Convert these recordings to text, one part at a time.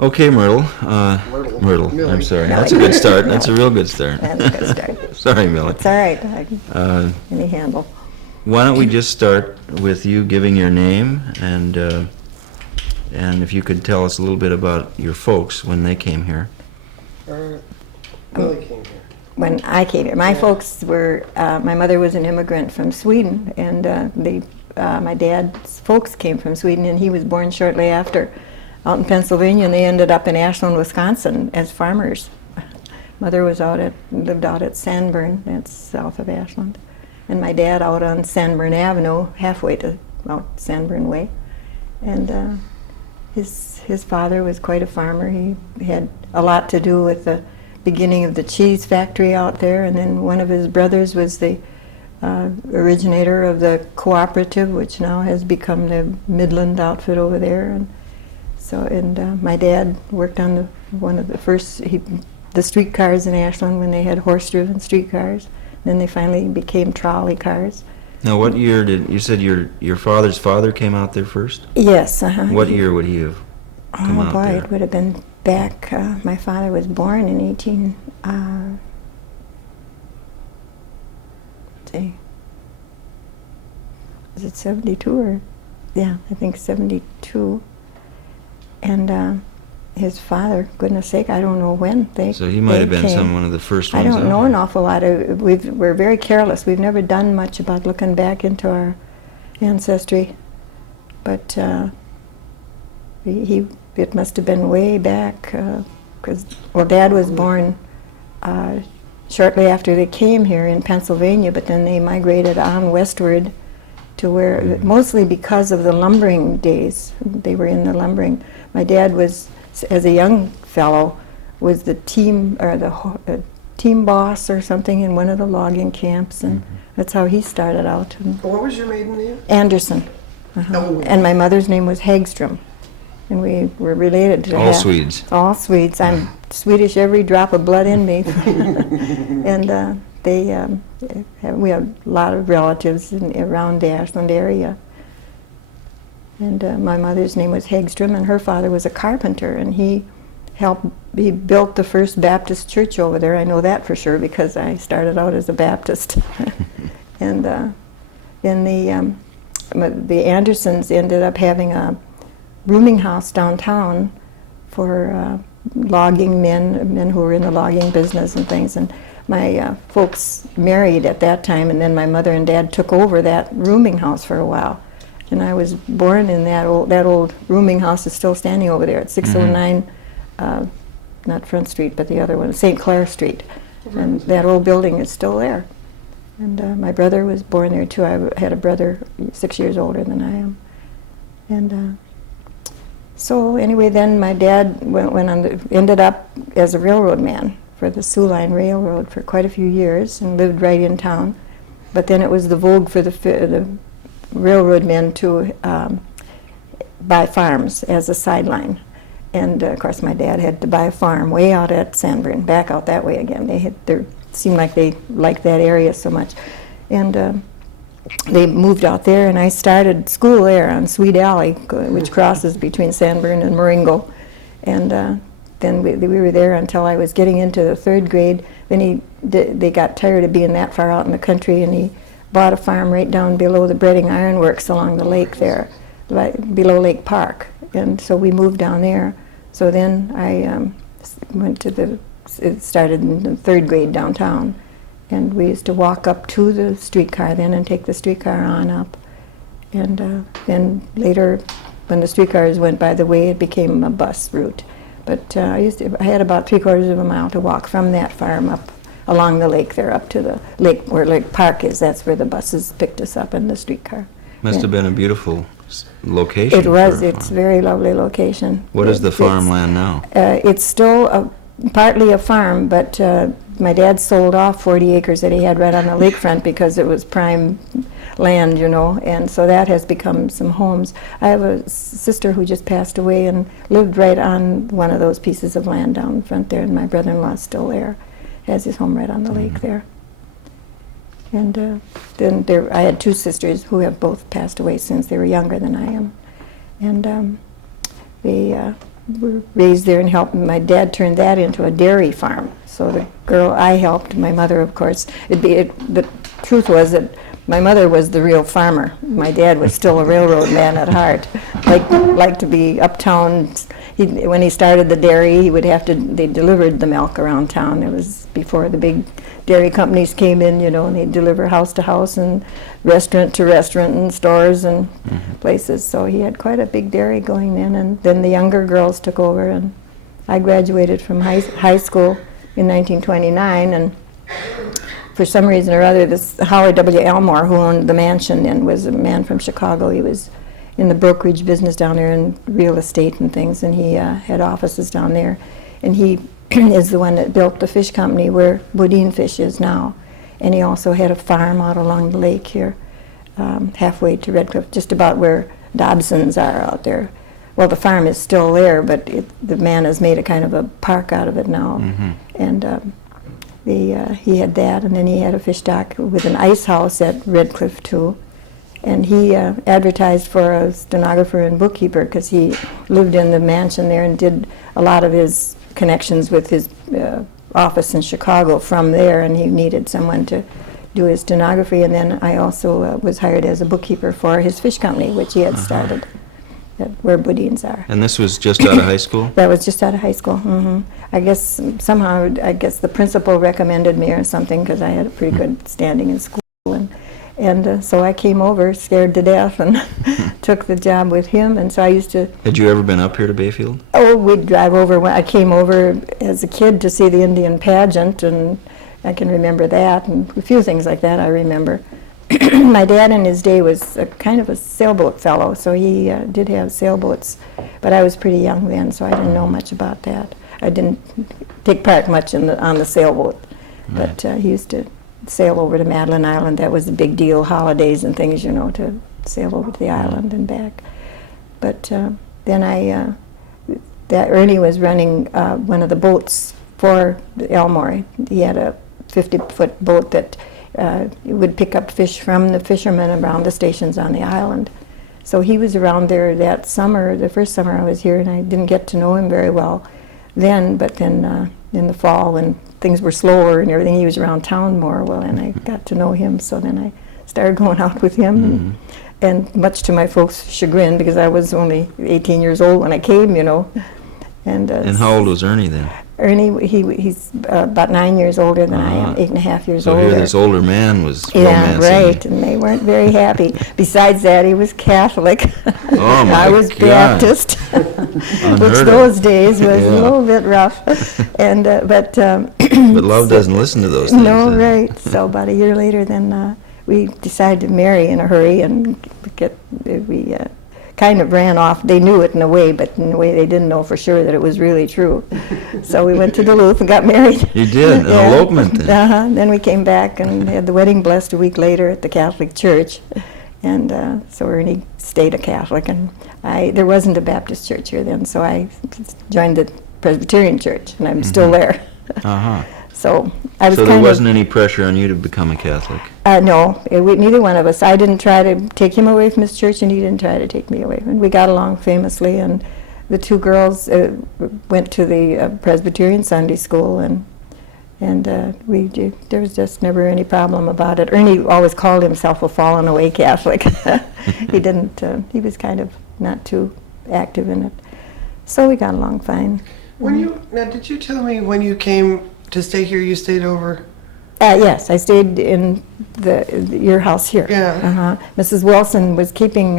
Okay, Myrtle. Myrtle. I'm sorry. That's a good start. That's a real good start. That's a good start. Sorry, Millie. It's all right. Any handle. Why don't we just start with you giving your name and if you could tell us a little bit about your folks when they came here. Millie came here. When I came here, my folks were. My mother was an immigrant from Sweden, and my dad's folks came from Sweden, and he was born shortly after, out in Pennsylvania, and they ended up in Ashland, Wisconsin, as farmers. Mother was lived out at Sandburn, that's south of Ashland, and my dad out on Sandburn Avenue, halfway to out Sandburn Way, and his father was quite a farmer. He had a lot to do with the beginning of the cheese factory out there, and then one of his brothers was the originator of the cooperative, which now has become the Midland outfit over there. And so, my dad worked on one of the first the streetcars in Ashland when they had horse-driven streetcars. Then they finally became trolley cars. Now, what year did you said your father's father came out there first? Yes. What year would he have come out there? It would have been back. My father was born in 18. Let's see. Is it 72 or? Yeah, I think 72. And his father, goodness sake, I don't know when they. So he might have been one of the first ones. I don't know an awful lot. We're very careless. We've never done much about looking back into our ancestry, but it must have been way back, because Dad was born shortly after they came here in Pennsylvania, but then they migrated on westward to where, mostly because of the lumbering days. They were in the lumbering. My dad was, as a young fellow, was the team team boss or something in one of the logging camps, and that's how he started out. And What was your maiden name? Anderson. Oh. And my mother's name was Hagström, and we were related to All Swedes. All Swedes. I'm Swedish, every drop of blood in me. And we have a lot of relatives around the Ashland area. And my mother's name was Hagström, and her father was a carpenter, and he built the first Baptist church over there. I know that for sure because I started out as a Baptist. And then the Andersons ended up having a rooming house downtown for logging men who were in the logging business and things. And my folks married at that time, and then my mother and dad took over that rooming house for a while. And I was born in that old rooming house is still standing over there at 609, not Front Street, but the other one, St. Clair Street. And that old building is still there. And my brother was born there too. I had a brother 6 years older than I am. And so anyway, then my dad ended up as a railroad man for the Sioux Line Railroad for quite a few years and lived right in town. But then it was the vogue for the railroad men to buy farms as a sideline. And of course my dad had to buy a farm way out at Sandburn, back out that way again. They seemed like they liked that area so much. And they moved out there, and I started school there on Sweet Alley, which crosses between Sandburn and Marengo. And then we were there until I was getting into the 3rd grade. Then they got tired of being that far out in the country, and he bought a farm right down below the breading iron works along the lake there, below Lake Park. And so we moved down there. So then I started in the 3rd grade downtown. And we used to walk up to the streetcar then and take the streetcar on up. And then later, when the streetcars went by the way, it became a bus route. But I had about 3/4 of a mile to walk from that farm up along the lake there up to the lake where Lake Park is. That's where the buses picked us up in the streetcar. Must have been a beautiful location. It was. It's a very lovely location. What is the farmland now? It's still partly a farm, but my dad sold off 40 acres that he had right on the lakefront because it was prime land, and so that has become some homes. I have a sister who just passed away and lived right on one of those pieces of land down front there, and my brother-in-law's still there, has his home right on the lake there. And then I had 2 sisters who have both passed away since they were younger than I am. And they were raised there and helped. My dad turned that into a dairy farm. So the girl I helped, my mother, of course, the truth was that my mother was the real farmer. My dad was still a railroad man at heart. Liked to be uptown. When he started the dairy, he would have to, they delivered the milk around town. It was before the big dairy companies came in, you know, and they'd deliver house to house and restaurant to restaurant and stores and places. So he had quite a big dairy going in, and then the younger girls took over, and I graduated from high school in 1929, and for some reason or other, this Howard W. Elmore, who owned the mansion and was a man from Chicago, he was in the brokerage business down there in real estate and things, and he had offices down there. And he is the one that built the fish company where Boudin Fish is now. And he also had a farm out along the lake here, halfway to Red Cliff, just about where Dobson's are out there. Well, the farm is still there, but the man has made a kind of a park out of it now. And he had that, and then he had a fish dock with an ice house at Red Cliff too. And he advertised for a stenographer and bookkeeper because he lived in the mansion there and did a lot of his connections with his office in Chicago from there, and he needed someone to do his stenography. And then I also was hired as a bookkeeper for his fish company, which he had started where Boudin's are. And this was just out of high school? That was just out of high school. I guess somehow, the principal recommended me or something because I had a pretty good standing in school. And so I came over, scared to death, and took the job with him. And so I used to... Had you ever been up here to Bayfield? Oh, we'd drive over. I came over as a kid to see the Indian pageant, and I can remember that, and a few things like that I remember. My dad in his day was a kind of a sailboat fellow, so he did have sailboats, but I was pretty young then, so I didn't know much about that. I didn't take part much on the sailboat, but he used to sail over to Madeline Island. That was a big deal, holidays and things, you know, to sail over to the island and back. But then that Ernie was running one of the boats for Elmore. He had a 50-foot boat that would pick up fish from the fishermen around the stations on the island. So he was around there that summer, the first summer I was here, and I didn't get to know him very well then, but then in the fall when things were slower and everything, he was around town more, and I got to know him, so then I started going out with him, and much to my folks' chagrin, because I was only 18 years old when I came, you know. And how old was Ernie then? Ernie, he's about 9 years older than I am, 8.5 years older. So here this older man was romancing. Yeah, right, and they weren't very happy. Besides that, he was Catholic. Oh my I was God. Baptist, which those days was a little bit rough. And but love doesn't listen to those things. No, right. So about a year later, then we decided to marry in a hurry, and we kind of ran off. They knew it in a way, but in a way they didn't know for sure that it was really true. So we went to Duluth and got married. You did? An elopement then? Then we came back and had the wedding blessed a week later at the Catholic Church. And so Ernie stayed a Catholic, and there wasn't a Baptist church here then, so I joined the Presbyterian Church, and I'm still there. So I was. So there wasn't any pressure on you to become a Catholic? No, neither one of us. I didn't try to take him away from his church, and he didn't try to take me away. And we got along famously, and the two girls went to the Presbyterian Sunday school, and there was just never any problem about it. Ernie always called himself a fallen away Catholic. He didn't. He was kind of not too active in it. So we got along fine. Now, did you tell me when you came to stay here, you stayed over? Yes, I stayed in your house here. Yeah. Mrs. Wilson was keeping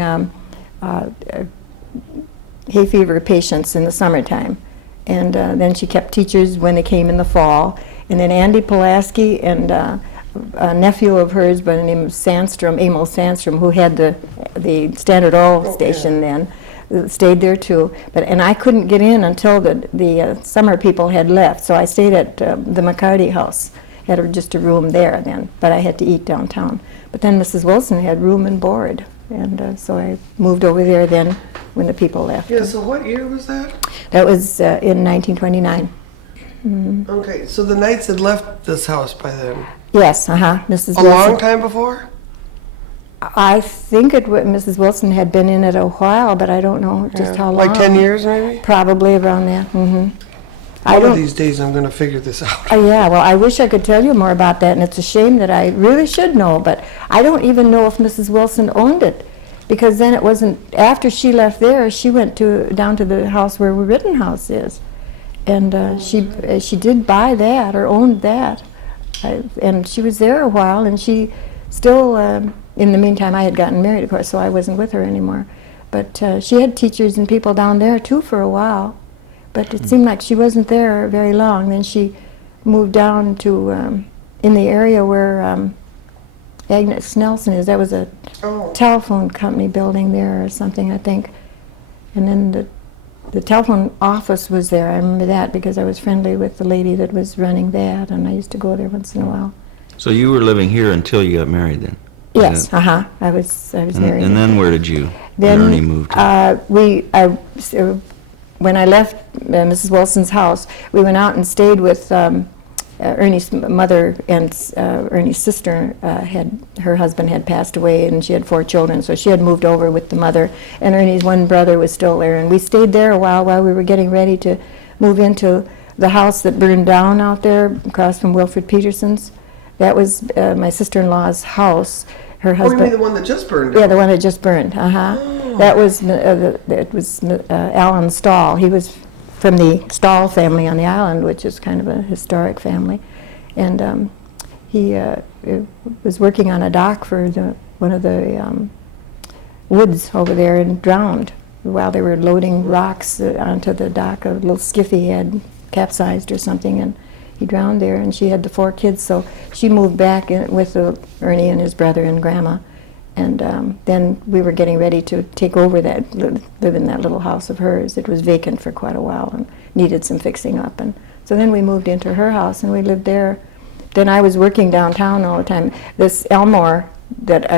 hay fever patients in the summertime, and then she kept teachers when they came in the fall. And then Andy Pulaski and a nephew of hers by the name of Emil Sandstrom, who had the Standard Oil station then, stayed there too. And I couldn't get in until the summer people had left, so I stayed at the McCarty house. Had just a room there then, but I had to eat downtown. But then Mrs. Wilson had room and board, and so I moved over there then when the people left. Yeah, so what year was that? That was in 1929. Okay, so the Knights had left this house by then? Yes, Mrs. A Wilson. long time before? I think Mrs. Wilson had been in it a while, but I don't know just how long. Like 10 years, maybe? Probably around that. One of these days I'm going to figure this out. Yeah, well, I wish I could tell you more about that, and it's a shame that I really should know, but I don't even know if Mrs. Wilson owned it, because then it wasn't, after she left there, she went down to the house where Rittenhouse is, and she did buy that, or owned that, and she was there a while, and she still, in the meantime, I had gotten married, of course, so I wasn't with her anymore, but she had teachers and people down there, too, for a while. But it seemed like she wasn't there very long. Then she moved down to, in the area where Agnes Nelson is. That was a telephone company building there or something, I think. And then the telephone office was there. I remember that because I was friendly with the lady that was running that, and I used to go there once in a while. So you were living here until you got married then? Yes, I was married. And then where did you then, and Ernie move to? When I left Mrs. Wilson's house, we went out and stayed with Ernie's mother and Ernie's sister. Her husband had passed away, and she had 4 children, so she had moved over with the mother, and Ernie's one brother was still there, and we stayed there a while we were getting ready to move into the house that burned down out there across from Wilfred Peterson's. That was my sister-in-law's house. Her husband. Oh, you mean the one that just burned down? Yeah, the one that just burned. That was Alan Stahl. He was from the Stahl family on the island, which is kind of a historic family, and he was working on a dock for one of the woods over there and drowned while they were loading rocks onto the dock. A little skiffy had capsized or something, and he drowned there, and she had the 4 kids, so she moved back with Ernie and his brother and Grandma, and then we were getting ready to take over that, live in that little house of hers. It was vacant for quite a while and needed some fixing up, and so then we moved into her house, and we lived there. Then I was working downtown all the time. This Elmore that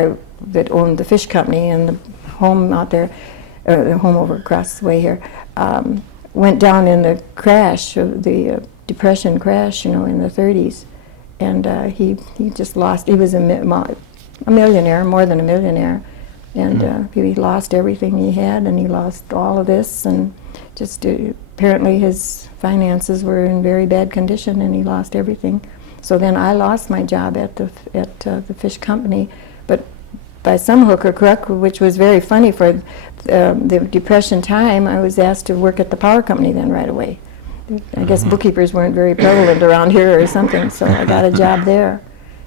owned the fish company and the home out there, the home over across the way here, went down in the crash, the Depression crash, in the 30s, and he just lost. He was a millionaire, more than a millionaire, and he lost everything he had, and he lost all of this, and just apparently his finances were in very bad condition, and he lost everything. So then I lost my job at the fish company, but by some hook or crook, which was very funny for the Depression time, I was asked to work at the power company then right away. I guess bookkeepers weren't very prevalent around here or something, so I got a job there.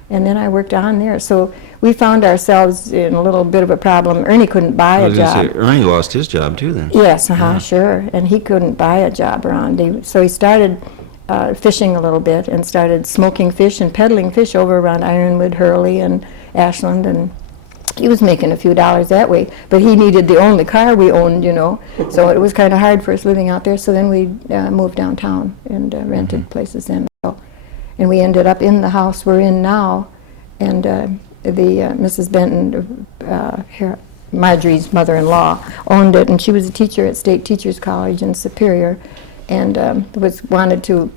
And then I worked on there. So we found ourselves in a little bit of a problem. Ernie couldn't buy a job. Ernie lost his job too then. Yes, sure. And he couldn't buy a job around. So he started fishing a little bit and started smoking fish and peddling fish over around Ironwood, Hurley, and Ashland, and he was making a few dollars that way, but he needed the only car we owned, so it was kind of hard for us living out there. So then we moved downtown and rented places in. And we ended up in the house we're in now, and the Mrs. Benton, Marjorie's mother-in-law, owned it, and she was a teacher at State Teachers College in Superior, and wanted to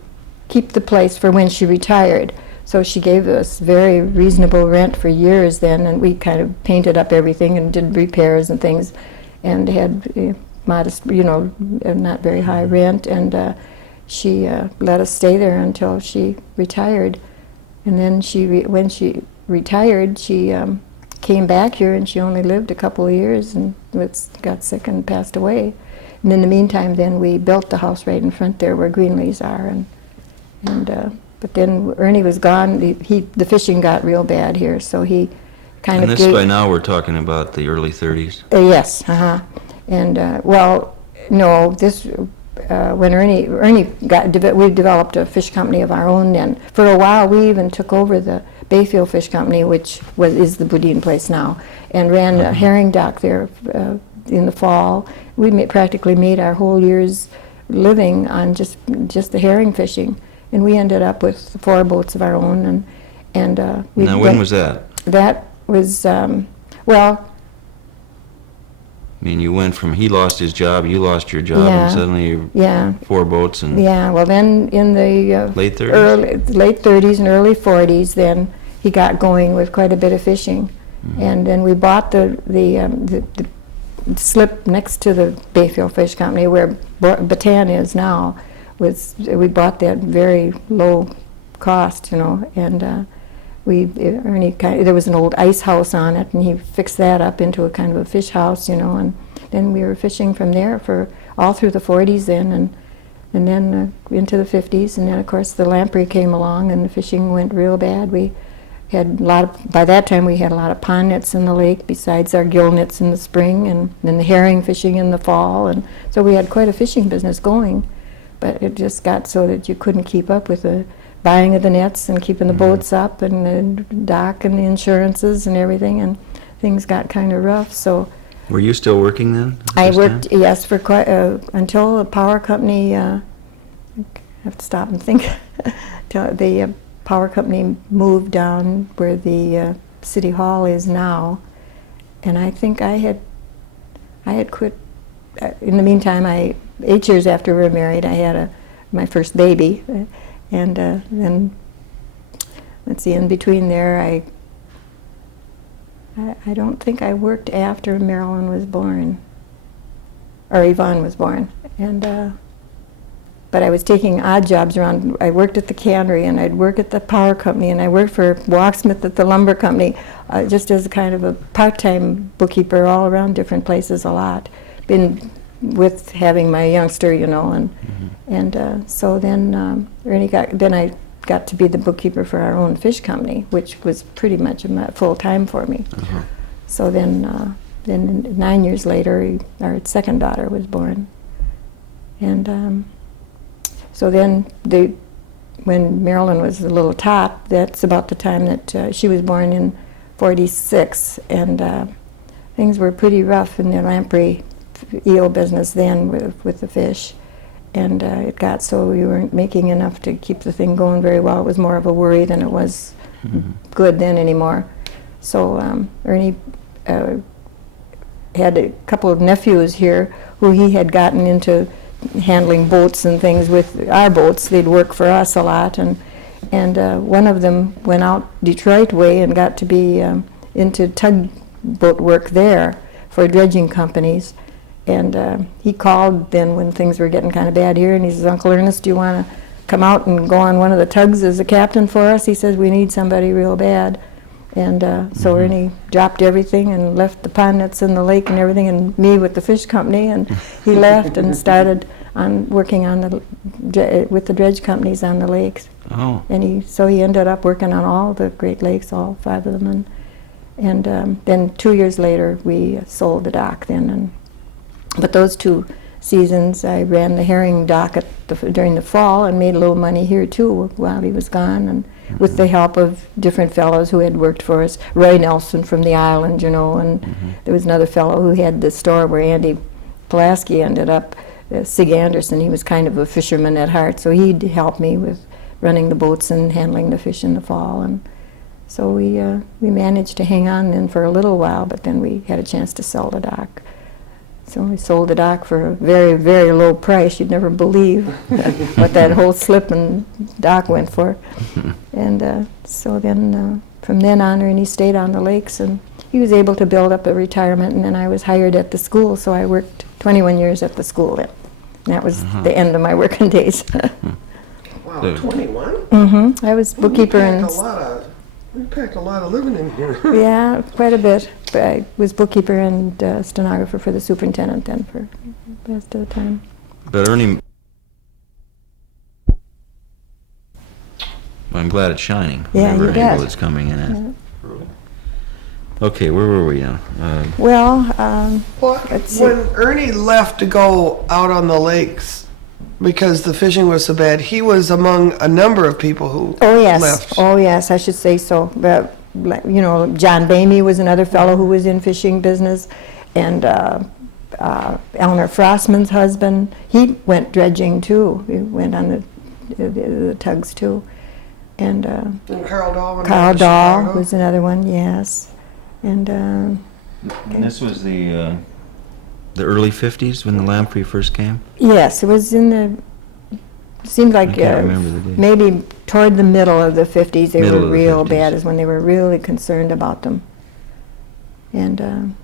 keep the place for when she retired. So she gave us very reasonable rent for years then, and we kind of painted up everything and did repairs and things, and had modest, not very high rent, and she let us stay there until she retired. And then when she retired, she came back here, and she only lived a couple of years and got sick and passed away. And in the meantime, then we built the house right in front there where Greenleys are, and but then Ernie was gone. The fishing got real bad here, so he kind of. And this by now we're talking about the early 30s. Yes, and no, this when Ernie we developed a fish company of our own. Then for a while we even took over the Bayfield Fish Company, which is the Boudin place now, and ran a herring dock there in the fall. We practically made our whole year's living on just the herring fishing. And we ended up with 4 boats of our own, and Now, when was that? That was I mean, you went from he lost his job, you lost your job, and suddenly 4 boats and. Yeah, well, then in the late 30s? Late 30s and early 40s, then he got going with quite a bit of fishing, And then we bought the slip next to the Bayfield Fish Company where Bataan is now. We bought that very low cost, you know, and there was an old ice house on it, and he fixed that up into a kind of a fish house, you know, and then we were fishing from there for all through the 40s then, and then into the 50s, and then of course the Lamprey came along and the fishing went real bad. We had by that time we had a lot of pond nets in the lake besides our gill nets in the spring, and then the herring fishing in the fall, and so we had quite a fishing business going, but it just got so that you couldn't keep up with the buying of the nets and keeping the boats up and the dock and the insurances and everything, and things got kind of rough. So Were you still working then? at I this worked, time? yes, for quite until the power company. I have to stop and think. Till the power company moved down where the city hall is now, and I think I had quit. In the meantime, 8 years after we were married, I had my first baby. And then, let's see, in between there, I don't think I worked after Marilyn was born, or Yvonne was born. And but I was taking odd jobs around. I worked at the cannery, and I'd work at the power company, and I worked for Walksmith at the lumber company, just as a kind of a part-time bookkeeper all around different places a lot. Been with having my youngster, you know, and so then I got to be the bookkeeper for our own fish company, which was pretty much full time for me. So then 9 years later, our second daughter was born, and so then when Marilyn was a little tot, that's about the time that she was born in '46, and things were pretty rough in the Lamprey eel business then with the fish, and it got so we weren't making enough to keep the thing going very well. It was more of a worry than it was good then anymore. So Ernie had a couple of nephews here who he had gotten into handling boats and things with our boats. They'd work for us a lot, and one of them went out Detroit way and got to be into tugboat work there for dredging companies. And he called then when things were getting kind of bad here, and he says, "Uncle Ernest, do you want to come out and go on one of the tugs as a captain for us?" He says, "We need somebody real bad." And so Ernie dropped everything and left the pond nets in the lake and everything, and me with the fish company, and he left and started on working on with the dredge companies on the lakes. Oh. And he ended up working on all the Great Lakes, all 5 of them, and then 2 years later we sold the dock then. But those 2 seasons, I ran the herring dock during the fall and made a little money here too while he was gone, and with the help of different fellows who had worked for us. Ray Nelson from the island, you know, and there was another fellow who had the store where Andy Pulaski ended up, Sig Anderson. He was kind of a fisherman at heart, so he'd help me with running the boats and handling the fish in the fall. And so we managed to hang on then for a little while, but then we had a chance to sell the dock. So we sold the dock for a very, very low price. You'd never believe what that whole slip and dock went for. And so then from then on, Ernie stayed on the lakes, and he was able to build up a retirement, and then I was hired at the school, so I worked 21 years at the school then. And that was the end of my working days. Wow, 21? I was bookkeeper and We packed a lot of living in here. yeah, quite a bit. But I was bookkeeper and stenographer for the superintendent then for the rest of the time. But Ernie, I'm glad it's shining. Yeah, Whatever you angle bet. it's coming in at. Okay, where were we now? Well, Well, let's see. when Ernie left to go out on the lakes because the fishing was so bad, he was among a number of people who Oh yes, left. oh yes, I should say so. But you know, John Bamey was another fellow who was in fishing business, and Eleanor Frostman's husband, he went dredging too. He went on the tugs too, and And Carl Dahl went Carl down to Dahl Chicago. was another one, yes, and And this was the early 50s when the Lamprey first came? yes, it was in the. Seemed like I can't remember the date. maybe toward the middle of the 50s they Middle were of the real 50s. bad, is when they were really concerned about them. And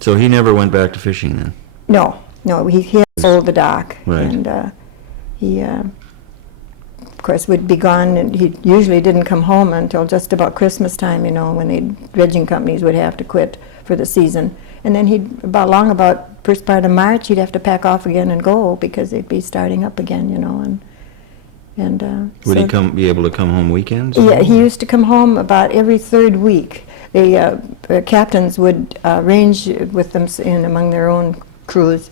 So he never went back to fishing then? no, he had sold the dock. Right. And he, of course, would be gone, and he usually didn't come home until just about Christmas time, you know, when the dredging companies would have to quit for the season. And then about first part of March, he'd have to pack off again and go, because they'd be starting up again, you know. And Would so he be able to come home weekends? Yeah, he used to come home about every third week. The captains would arrange with them among their own crews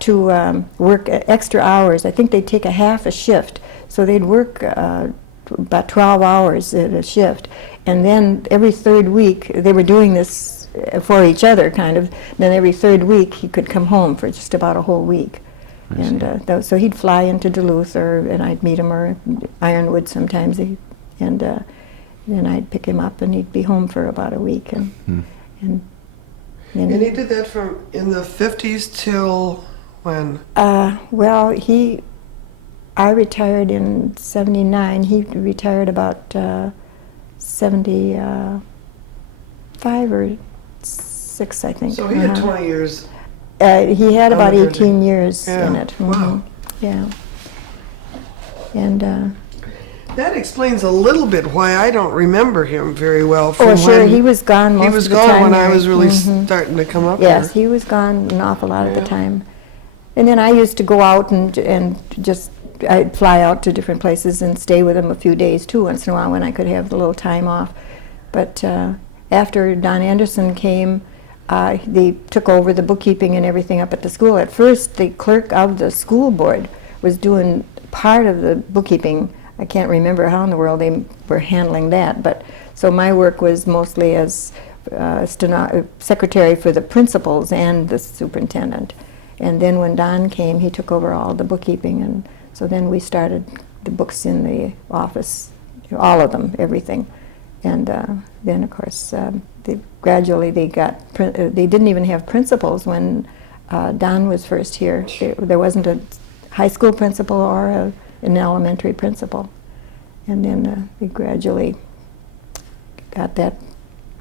to work extra hours. I think they'd take a half a shift, so they'd work about 12 hours at a shift. And then every third week, they were doing this for each other, kind of. Then every third week, he could come home for just about a whole week. And so he'd fly into Duluth, and I'd meet him, or Ironwood sometimes, and then I'd pick him up, and he'd be home for about a week. And then And he did that from in the 50s till when? Well, I retired in '79. He retired about 75 or 6, I think. So he had 20 years. He had about Oh, 18 years in Yeah. it. Wow. Yeah. And That explains a little bit why I don't remember him very well. From oh, sure, when he was gone most he was of the gone time. when I here. was really Mhm. starting to come up Yes, here. he was gone an awful lot of the Yeah. time. And then I used to go out and just, I'd fly out to different places and stay with him a few days too, once in a while, when I could have a little time off. But after Don Anderson came, they took over the bookkeeping and everything up at the school. At first, the clerk of the school board was doing part of the bookkeeping. I can't remember how in the world they were handling that, but so my work was mostly as secretary for the principals and the superintendent. And then when Don came, he took over all the bookkeeping, and so then we started the books in the office, all of them, everything. And then, of course, gradually they didn't even have principals when Don was first here. There wasn't a high school principal or an elementary principal. And then they gradually got that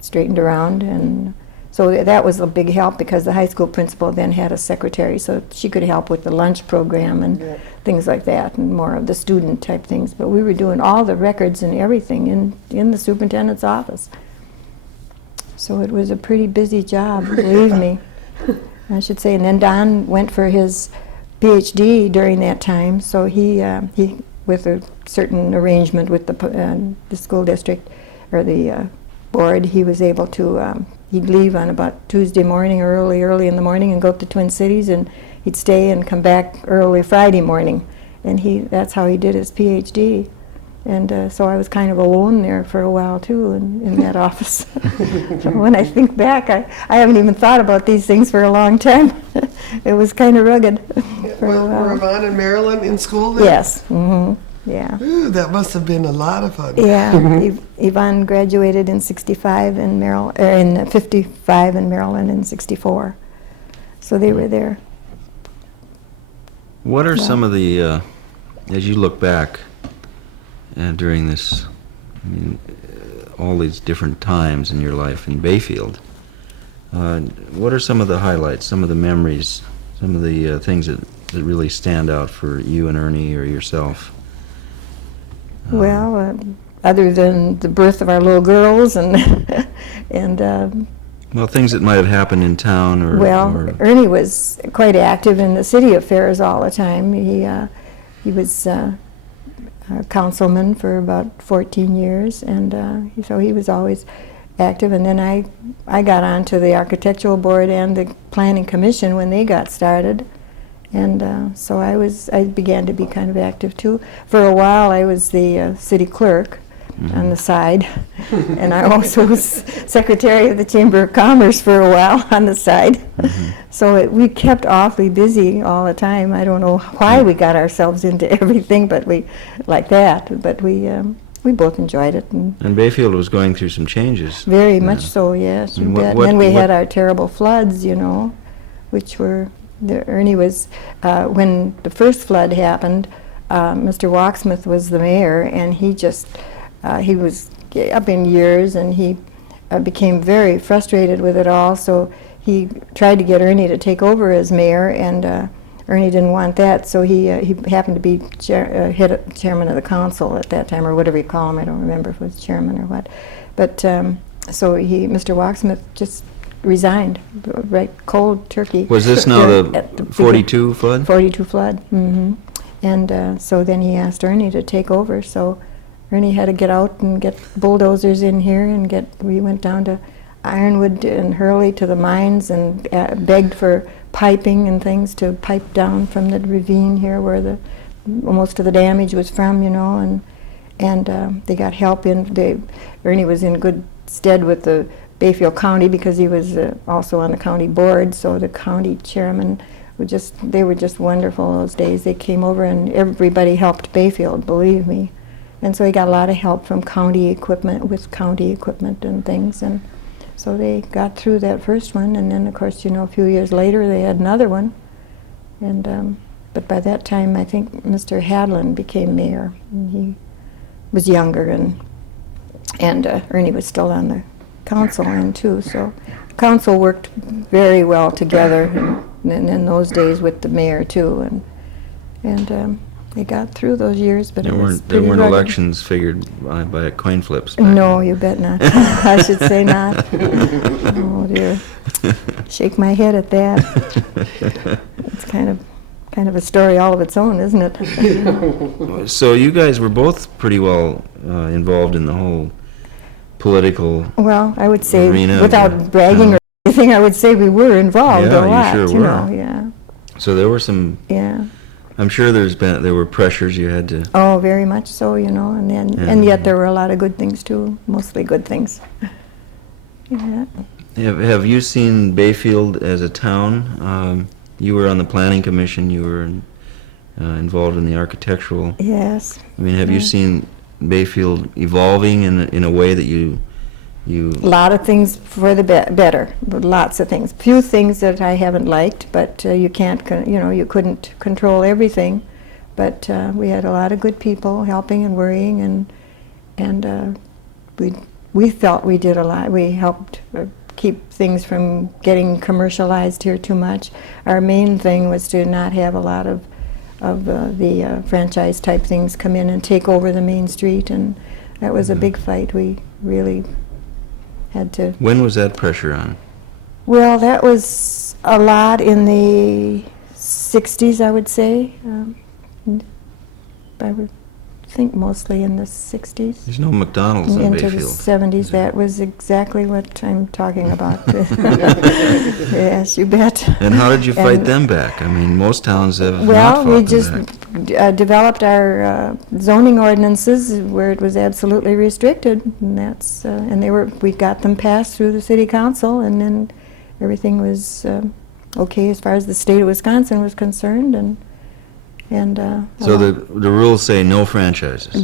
straightened around, and so that was a big help, because the high school principal then had a secretary, so she could help with the lunch program and things like that, and more of the student type things. But we were doing all the records and everything in the superintendent's office. So it was a pretty busy job, believe me, I should say. And then Don went for his PhD during that time, so he with a certain arrangement with the school district or the board, he was able to, he'd leave on about Tuesday morning, early in the morning, and go up to Twin Cities, and he'd stay and come back early Friday morning. And that's how he did his PhD. And so I was kind of alone there for a while too, in that office. So when I think back, I haven't even thought about these things for a long time. It was kind of rugged for a while. Were Yvonne and Marilyn in school then? Yes. Yeah. Ooh, that must have been a lot of fun. Yeah. Yvonne graduated in '65 and in '55, and Marilyn in '64. So they were there. What are some of the, as you look back during this, I mean, all these different times in your life in Bayfield, what are some of the highlights, some of the memories, some of the things that really stand out for you and Ernie or yourself? Well, other than the birth of our little girls and Well, things that might have happened in town, or Ernie was quite active in the city affairs all the time. He was a councilman for about 14 years, and so he was always active. And then I got onto the architectural board and the planning commission when they got started. And so I began to be kind of active too. For a while I was the city clerk on the side, and I also was secretary of the Chamber of Commerce for a while on the side. So we kept awfully busy all the time. I don't know why we got ourselves into everything, but we both enjoyed it. And Bayfield was going through some changes. Very much so, yes. You And bet. Then we had our terrible floods, which were... Ernie was, when the first flood happened, Mr. Walksmith was the mayor, and he was up in years, and he became very frustrated with it all, so he tried to get Ernie to take over as mayor, and Ernie didn't want that, so he happened to be chairman of the council at that time, or whatever you call him. I don't remember if it was chairman or what. But so Mr. Walksmith just resigned, right, cold turkey. Was this now at the 42 flood? 42 flood, And so then he asked Ernie to take over, so Ernie had to get out and get bulldozers in here, and we went down to Ironwood and Hurley to the mines and begged for piping and things to pipe down from the ravine here where most of the damage was from, and they got help Ernie was in good stead with the Bayfield County because he was also on the county board, so the county chairman they were just wonderful those days. They came over and everybody helped Bayfield, believe me. And so he got a lot of help from county equipment and things, and so they got through that first one, and then of course, a few years later they had another one, and but by that time I think Mr. Hadlin became mayor, and he was younger, and Ernie was still on the council end too, so the council worked very well together in those days with the mayor too, and they got through those years, but There weren't rugged. elections figured by coin flips. No, you bet not. I should say not. Oh dear, shake my head at that. It's kind of a story all of its own, isn't it? So you guys were both pretty well involved in the whole political. Well, I would say, arena, without bragging or anything, I would say we were involved Yeah, a you lot. sure were. Yeah, So there were some. yeah. I'm sure there were pressures you had to. Oh, very much so, and then and yet there were a lot of good things too, mostly good things. Yeah. Have you seen Bayfield as a town? You were on the planning commission. You were involved in the architectural. Yes. I mean, have you seen Bayfield evolving in a way that you? A lot of things for the better, lots of things. Few things that I haven't liked, but you can't, you couldn't control everything. But we had a lot of good people helping and worrying, and we felt we did a lot. We helped keep things from getting commercialized here too much. Our main thing was to not have a lot of the franchise type things come in and take over the main street, and that was a big fight. We really had to. When was that pressure on? Well, that was a lot in the 60s, I would say. I would think mostly in the 60s. There's no McDonald's in Into Bayfield. the 70s. That was exactly what I'm talking about. Yes, you bet. And how did you fight And- them back? I mean, most towns have not Well, fought we them just back. developed our zoning ordinances where it was absolutely restricted, and that's we got them passed through the city council, and then everything was okay as far as the state of Wisconsin was concerned, and So the rules say no franchises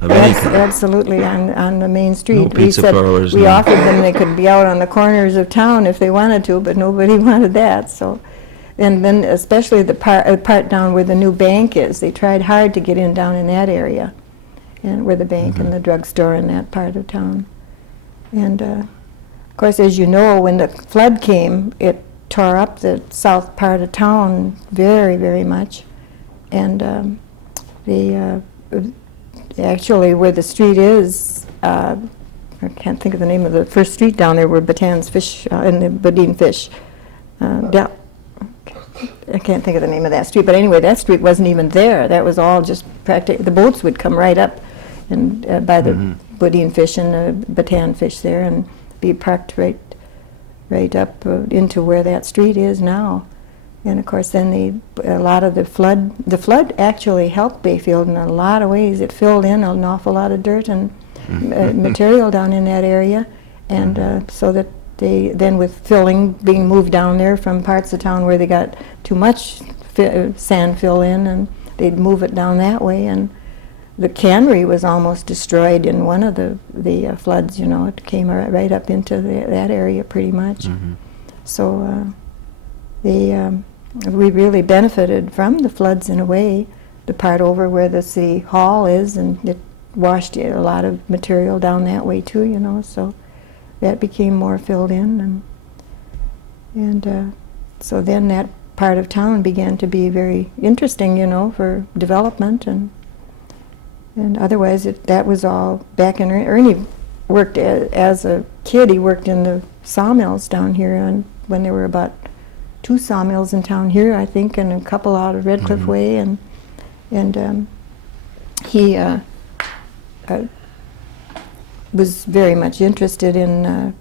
of any kind. absolutely on the main street. No pizza parlors, we no- offered them they could be out on the corners of town if they wanted to, but nobody wanted that. So, and then especially the part down where the new bank is, they tried hard to get in down in that area, and where the bank and the drugstore in that part of town. And of course, as you know, when the flood came, it tore up the south part of town very, very much. And actually where the street is, I can't think of the name of the first street down there where Batan's Fish and the Bodine Fish. I can't think of the name of that street, but anyway, that street wasn't even there. That was all just practically, the boats would come right up and by the Bodine Fish and the Batan Fish there and be parked right up into where that street is now. And of course, then a lot of the flood actually helped Bayfield in a lot of ways. It filled in an awful lot of dirt and material down in that area, and so that then with filling being moved down there from parts of town where they got too much sand fill in, and they'd move it down that way. And the cannery was almost destroyed in one of the floods. It came right up into that area pretty much. So. We really benefited from the floods in a way. The part over where the city hall is, and it washed a lot of material down that way too, So that became more filled in, and so then that part of town began to be very interesting, for development, and otherwise that was all back in Ernie worked as a kid. He worked in the sawmills down here, and when there were about 2 sawmills in town here, I think, and a couple out of Red Cliff Way, and he was very much interested in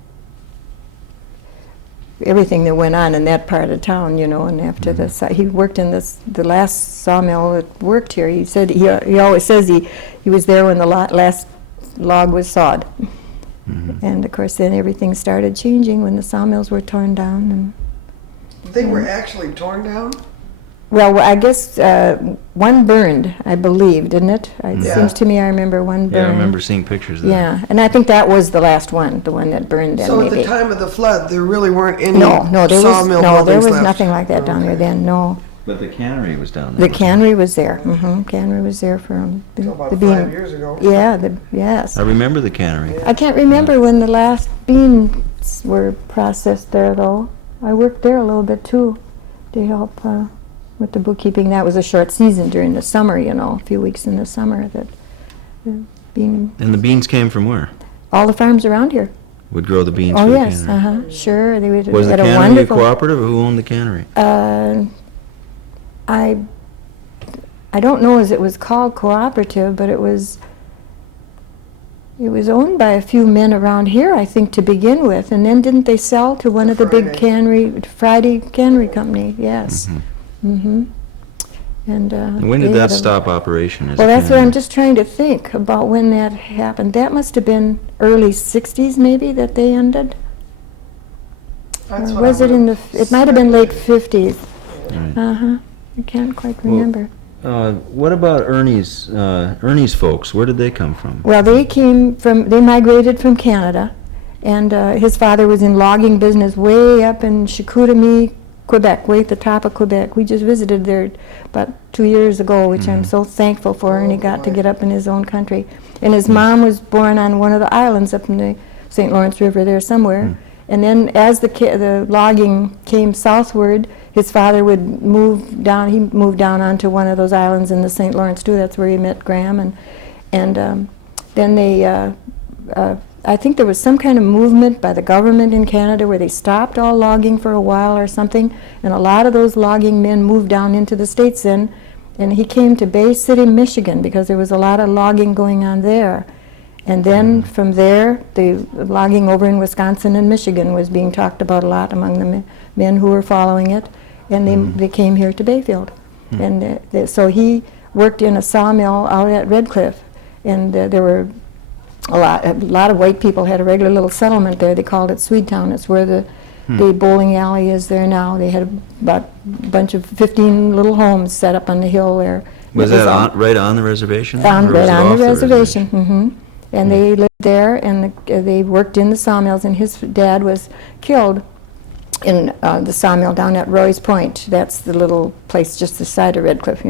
everything that went on in that part of town, and after he worked in the last sawmill that worked here. He said he always says he was there when the last log was sawed. And of course then everything started changing when the sawmills were torn down. And They were actually torn down? well, I guess one burned, I believe, didn't it? It Yeah. seems to me I remember one burned. Yeah, I remember seeing pictures of that. Yeah, and I think that was the last one, the one that burned. Then So at maybe. the time of the flood, there really weren't any No, there sawmill was buildings left? nothing like that down there then. No, But the cannery was down there. the cannery was there. Cannery was there from Until about the 5 bean. years ago. Yeah, yes. I remember the cannery. I can't remember when the last beans were processed there, though. I worked there a little bit too to help with the bookkeeping. That was a short season during the summer, a few weeks in the summer. That bean, And the beans came from where? all the farms around here. Would grow the beans Oh for yes, the cannery. sure. They would. Was the had a cannery a wonderful. cooperative, or who owned the cannery? I don't know as it was called cooperative, but it was owned by a few men around here, I think, to begin with, and then didn't they sell to one of the big Friday Cannery Company? Yes. And And when did they that had a- stop operation? Well, that's what I'm just trying to think about when that happened. That must have been early '60s, maybe, that they ended. That's Or what I was it in the? would've It might have been late '50s. Right. I can't quite remember. What about Ernie's folks? Where did they come from? Well, they migrated from Canada, and his father was in logging business way up in Chicoutimi, Quebec, way at the top of Quebec. We just visited there about 2 years ago, which I'm so thankful for, and he got to get up in his own country. And his mom was born on one of the islands up in the St. Lawrence River there somewhere. And then as the logging came southward, his father would move down. He moved down onto one of those islands in the St. Lawrence too. That's where he met Graham, and then they. I think there was some kind of movement by the government in Canada where they stopped all logging for a while or something, and a lot of those logging men moved down into the States then, and he came to Bay City, Michigan, because there was a lot of logging going on there. And then from there, the logging over in Wisconsin and Michigan was being talked about a lot among the men who were following it, and they came here to Bayfield. And so he worked in a sawmill out at Red Cliff, and there were a lot of white people had a regular little settlement there. They called it Swedetown. It's where the bowling alley is there now. They had about a bunch of 15 little homes set up on the hill there. Was that right on the reservation? Right Or was it on off the reservation. And they lived there, and they worked in the sawmills, and his dad was killed in the sawmill down at Roy's Point. That's the little place just the side of Red Cliff,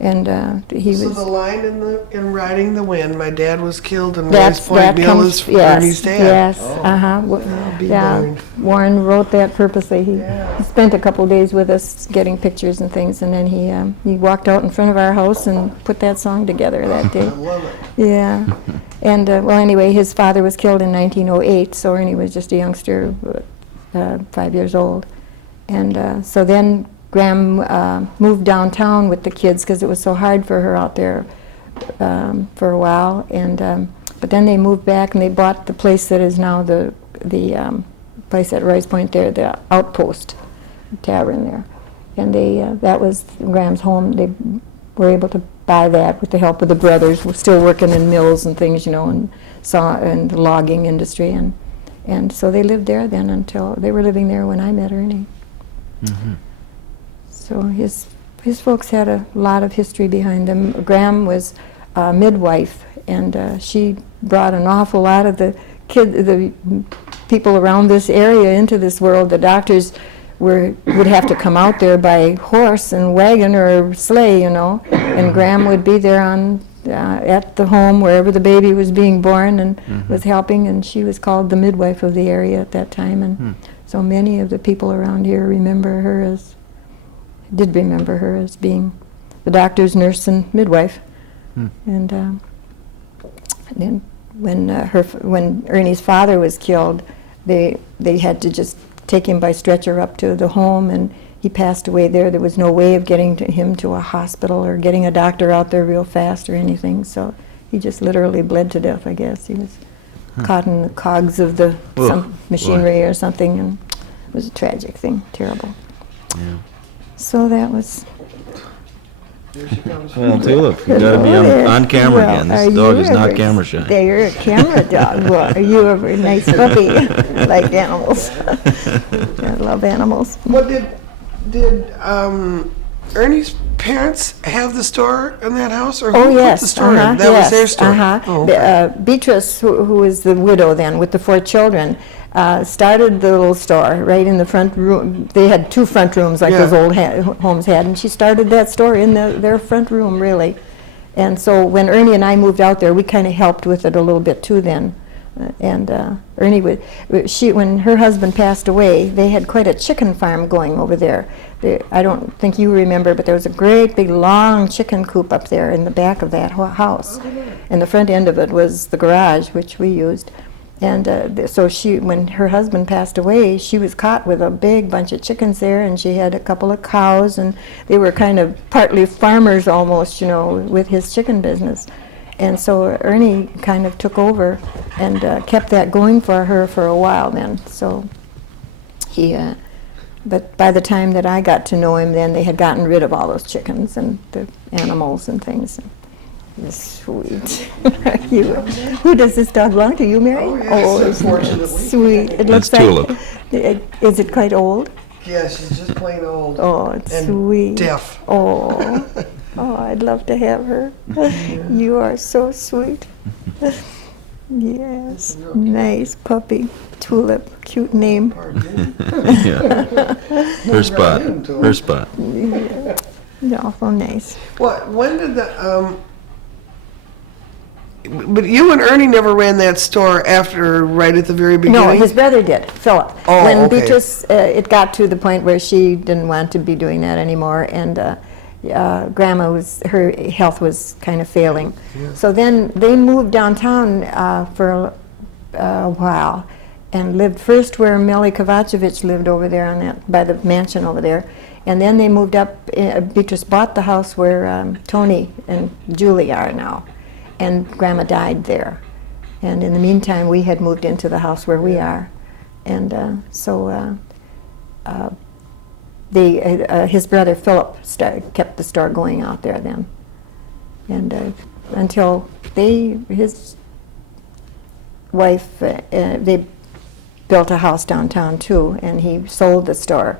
And he So was... the line in Riding the Wind, my dad was killed and That Roy's Point Mill is for Ernie's dad. Yes, I'll be yeah, darned. Warren wrote that purposely. He Yeah. spent a couple of days with us getting pictures and things, and then he walked out in front of our house and put that song together that day. I love it. Yeah, and well, anyway, his father was killed in 1908, so Ernie was just a youngster, 5 years old, and so then Graham moved downtown with the kids because it was so hard for her out there for a while, and but then they moved back and they bought the place that is now the place at Roy's Point there, the Outpost Tavern there, and that was Graham's home. They were able to buy that with the help of the brothers. We're still working in mills and things, and the logging industry, and so they lived there then until they were living there when I met Ernie. So his folks had a lot of history behind them. Graham was a midwife, and she brought an awful lot of the people around this area into this world. The doctors would have to come out there by horse and wagon or sleigh, and Graham would be there on at the home wherever the baby was being born, and was helping, and she was called the midwife of the area at that time, and so many of the people around here remember her as being the doctor's nurse and midwife. And then when Ernie's father was killed, they had to just take him by stretcher up to the home, and he passed away there. There was no way of getting him to a hospital or getting a doctor out there real fast or anything, so he just literally bled to death, I guess. He was caught in the cogs of some machinery or something, and it was a tragic thing, terrible. Yeah. So that was... Well, Tulip, you gotta be on camera again. This dog is not camera shy. You're a camera dog. Well, are you a nice puppy? I like animals. I love animals. What did Ernie's parents have the store in that house, or who put the store in? That was their store. Oh, okay. Beatrice, who was the widow then with the 4 children, started the little store right in the front room. They had 2 front rooms like those old homes had, and she started that store in their front room, really. And so when Ernie and I moved out there, we kind of helped with it a little bit too then. And Ernie when her husband passed away, they had quite a chicken farm going over there. I don't think you remember, but there was a great big long chicken coop up there in the back of that house. And the front end of it was the garage, which we used. And so when her husband passed away, she was caught with a big bunch of chickens there, and she had a couple of cows, and they were kind of partly farmers almost, with his chicken business. And so Ernie kind of took over and kept that going for her for a while then. So but by the time that I got to know him, then they had gotten rid of all those chickens and the animals and things. Sweet. Who does this dog belong to? You, Mary? Oh, yes, unfortunately. Sweet. It looks That's Tulip. like. Is it quite old? Yeah, she's just plain old. Oh, it's and sweet. Deaf. Oh, I'd love to have her. You are so sweet. Yes, nice puppy. Tulip, cute name. Yeah. Her spot. Yeah, awful nice. When did the but you and Ernie never ran that store right at the very beginning? No, his brother did, Philip. Oh, when okay. Beatrice, it got to the point where she didn't want to be doing that anymore, and Grandma her health was kind of failing. Yeah. So then they moved downtown for a while, and lived first where Millie Kovacevic lived over there by the mansion over there, and then they moved up. Beatrice bought the house where Tony and Julie are now, and Grandma died there. And in the meantime, we had moved into the house where we are, and his brother Philip kept the store going out there then, and until his wife, they built a house downtown too, and he sold the store.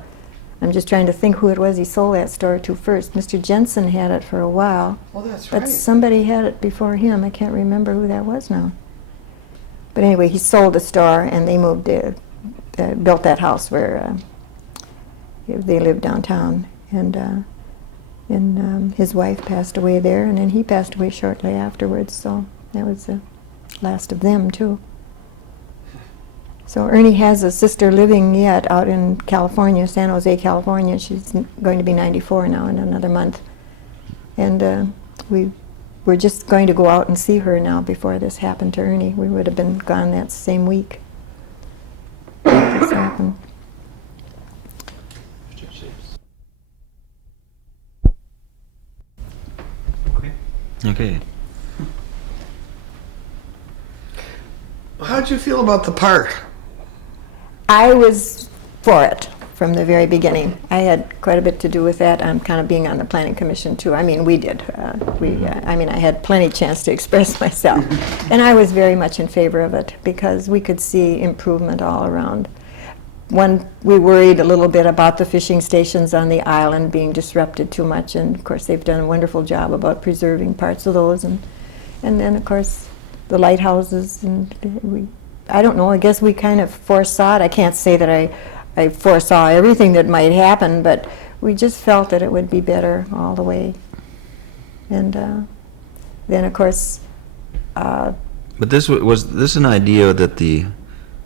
I'm just trying to think who it was he sold that store to first. Mr. Jensen had it for a while. Oh, that's right. But somebody had it before him. I can't remember who that was now. But anyway, he sold the store, and they moved built that house where they lived downtown. And his wife passed away there, and then he passed away shortly afterwards. So that was the last of them too. So Ernie has a sister living yet out in California, San Jose, California. She's going to be 94 now in another month. And we're just going to go out and see her now before this happened to Ernie. We would have been gone that same week when this happened. Okay. How'd you feel about the park? I was for it from the very beginning. I had quite a bit to do with that. I'm kind of being on the planning commission too. I mean, we did. I had plenty chance to express myself. And I was very much in favor of it because we could see improvement all around. We worried a little bit about the fishing stations on the island being disrupted too much, and of course they've done a wonderful job about preserving parts of those. And then of course the lighthouses, and I don't know, I guess we kind of foresaw it. I can't say that I foresaw everything that might happen, but we just felt that it would be better all the way. And then of course, But was this an idea that the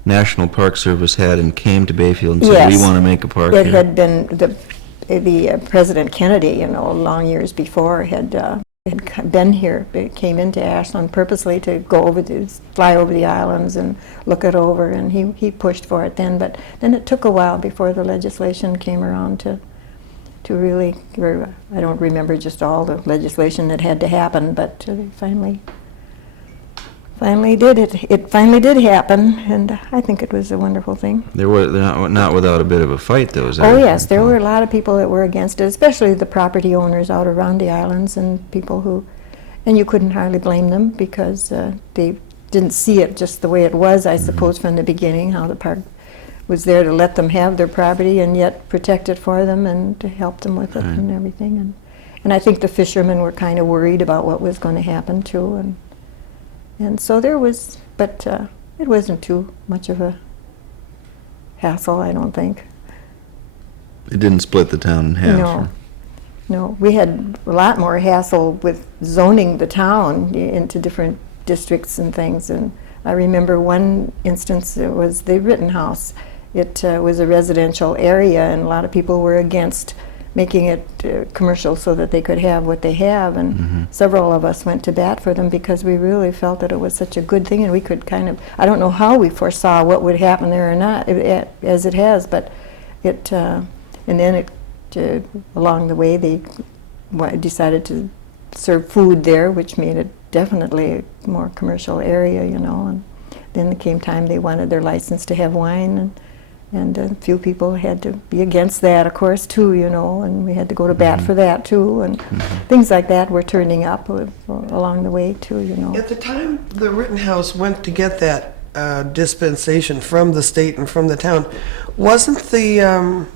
National Park Service had and came to Bayfield and said, yes, we want to make a park it here? had been the President Kennedy, long years before, had been here. It came into Ashland purposely to fly over the islands and look it over, and he pushed for it then. But then it took a while before the legislation came around to really. I don't remember just all the legislation that had to happen, but they finally did it. It finally did happen, and I think it was a wonderful thing. They're not without a bit of a fight, though, is that? Oh yes, there were a lot of people that were against it, especially the property owners out around the islands, and people who, and you couldn't hardly blame them because they didn't see it just the way it was, I suppose, from the beginning, how the park was there to let them have their property and yet protect it for them and to help them with it and everything. And I think the fishermen were kind of worried about what was going to happen too, and so there was, but it wasn't too much of a hassle, I don't think. It didn't split the town in half. No, no. We had a lot more hassle with zoning the town into different districts and things. And I remember one instance, it was the Rittenhouse. It was a residential area, and a lot of people were against making it commercial so that they could have what they have, and several of us went to bat for them because we really felt that it was such a good thing, and we could kind of, I don't know how we foresaw what would happen there or not, as it has, but it, and then along the way they decided to serve food there, which made it definitely a more commercial area, and then there came time they wanted their license to have wine, and a few people had to be against that, of course, too, and we had to go to bat for that, too, and things like that were turning up along the way, too, At the time the Rittenhouse went to get that dispensation from the state and from the town, wasn't the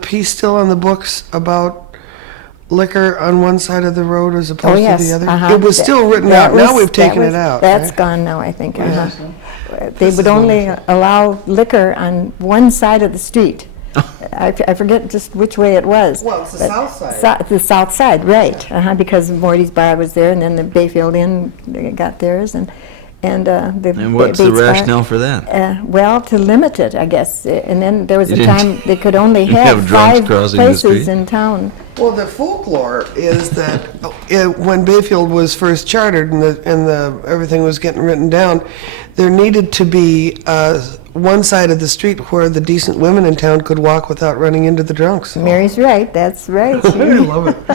piece still on the books about liquor on one side of the road as opposed to the other? It was still written out. Now we've taken it out. That's gone now, I think. They would only allow liquor on one side of the street. I forget just which way it was. Well, it's the south side. The south side, right? Because Morty's Bar was there, and then the Bayfield Inn got theirs, and what's the rationale for that? Well, to limit it, I guess. And then there was You a didn't- time they could only you have have drunks 5 crossing the places street? in town. Well, the folklore is that when Bayfield was first chartered and everything was getting written down, there needed to be one side of the street where the decent women in town could walk without running into the drunks. Mary's right. That's right. I love it.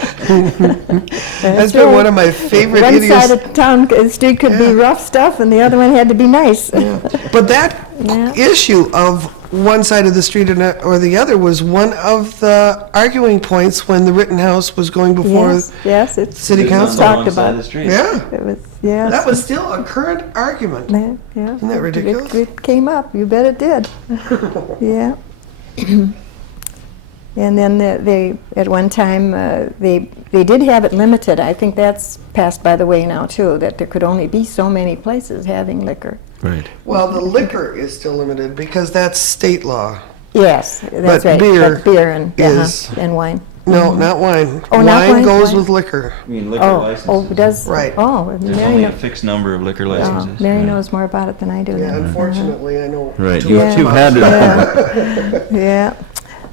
That's been one of my favorite One idiots. side of town, the street could be rough stuff, and the other one had to be nice. But that issue of one side of the street or the other was one of the arguing points when the Rittenhouse was going before yes, it's City Council. talked about. Yeah. It was, yes. That was still a current argument. Yeah. Isn't that ridiculous? It came up. You bet it did. Yeah. And then they at one time they did have it limited. I think that's passed by the way now too. That there could only be so many places having liquor. Right. Well, the liquor is still limited because that's state law. Yes, that's But right. beer But beer and is- and wine. No, not wine. Oh, not wine? goes Wine? with liquor. I mean, liquor Oh, does Right. Oh, There's Mary, only a fixed number of liquor licenses. Mary right. knows more about it than I do. Yeah, then. unfortunately, I know. Right, too you- much you've about had it. it. Yeah.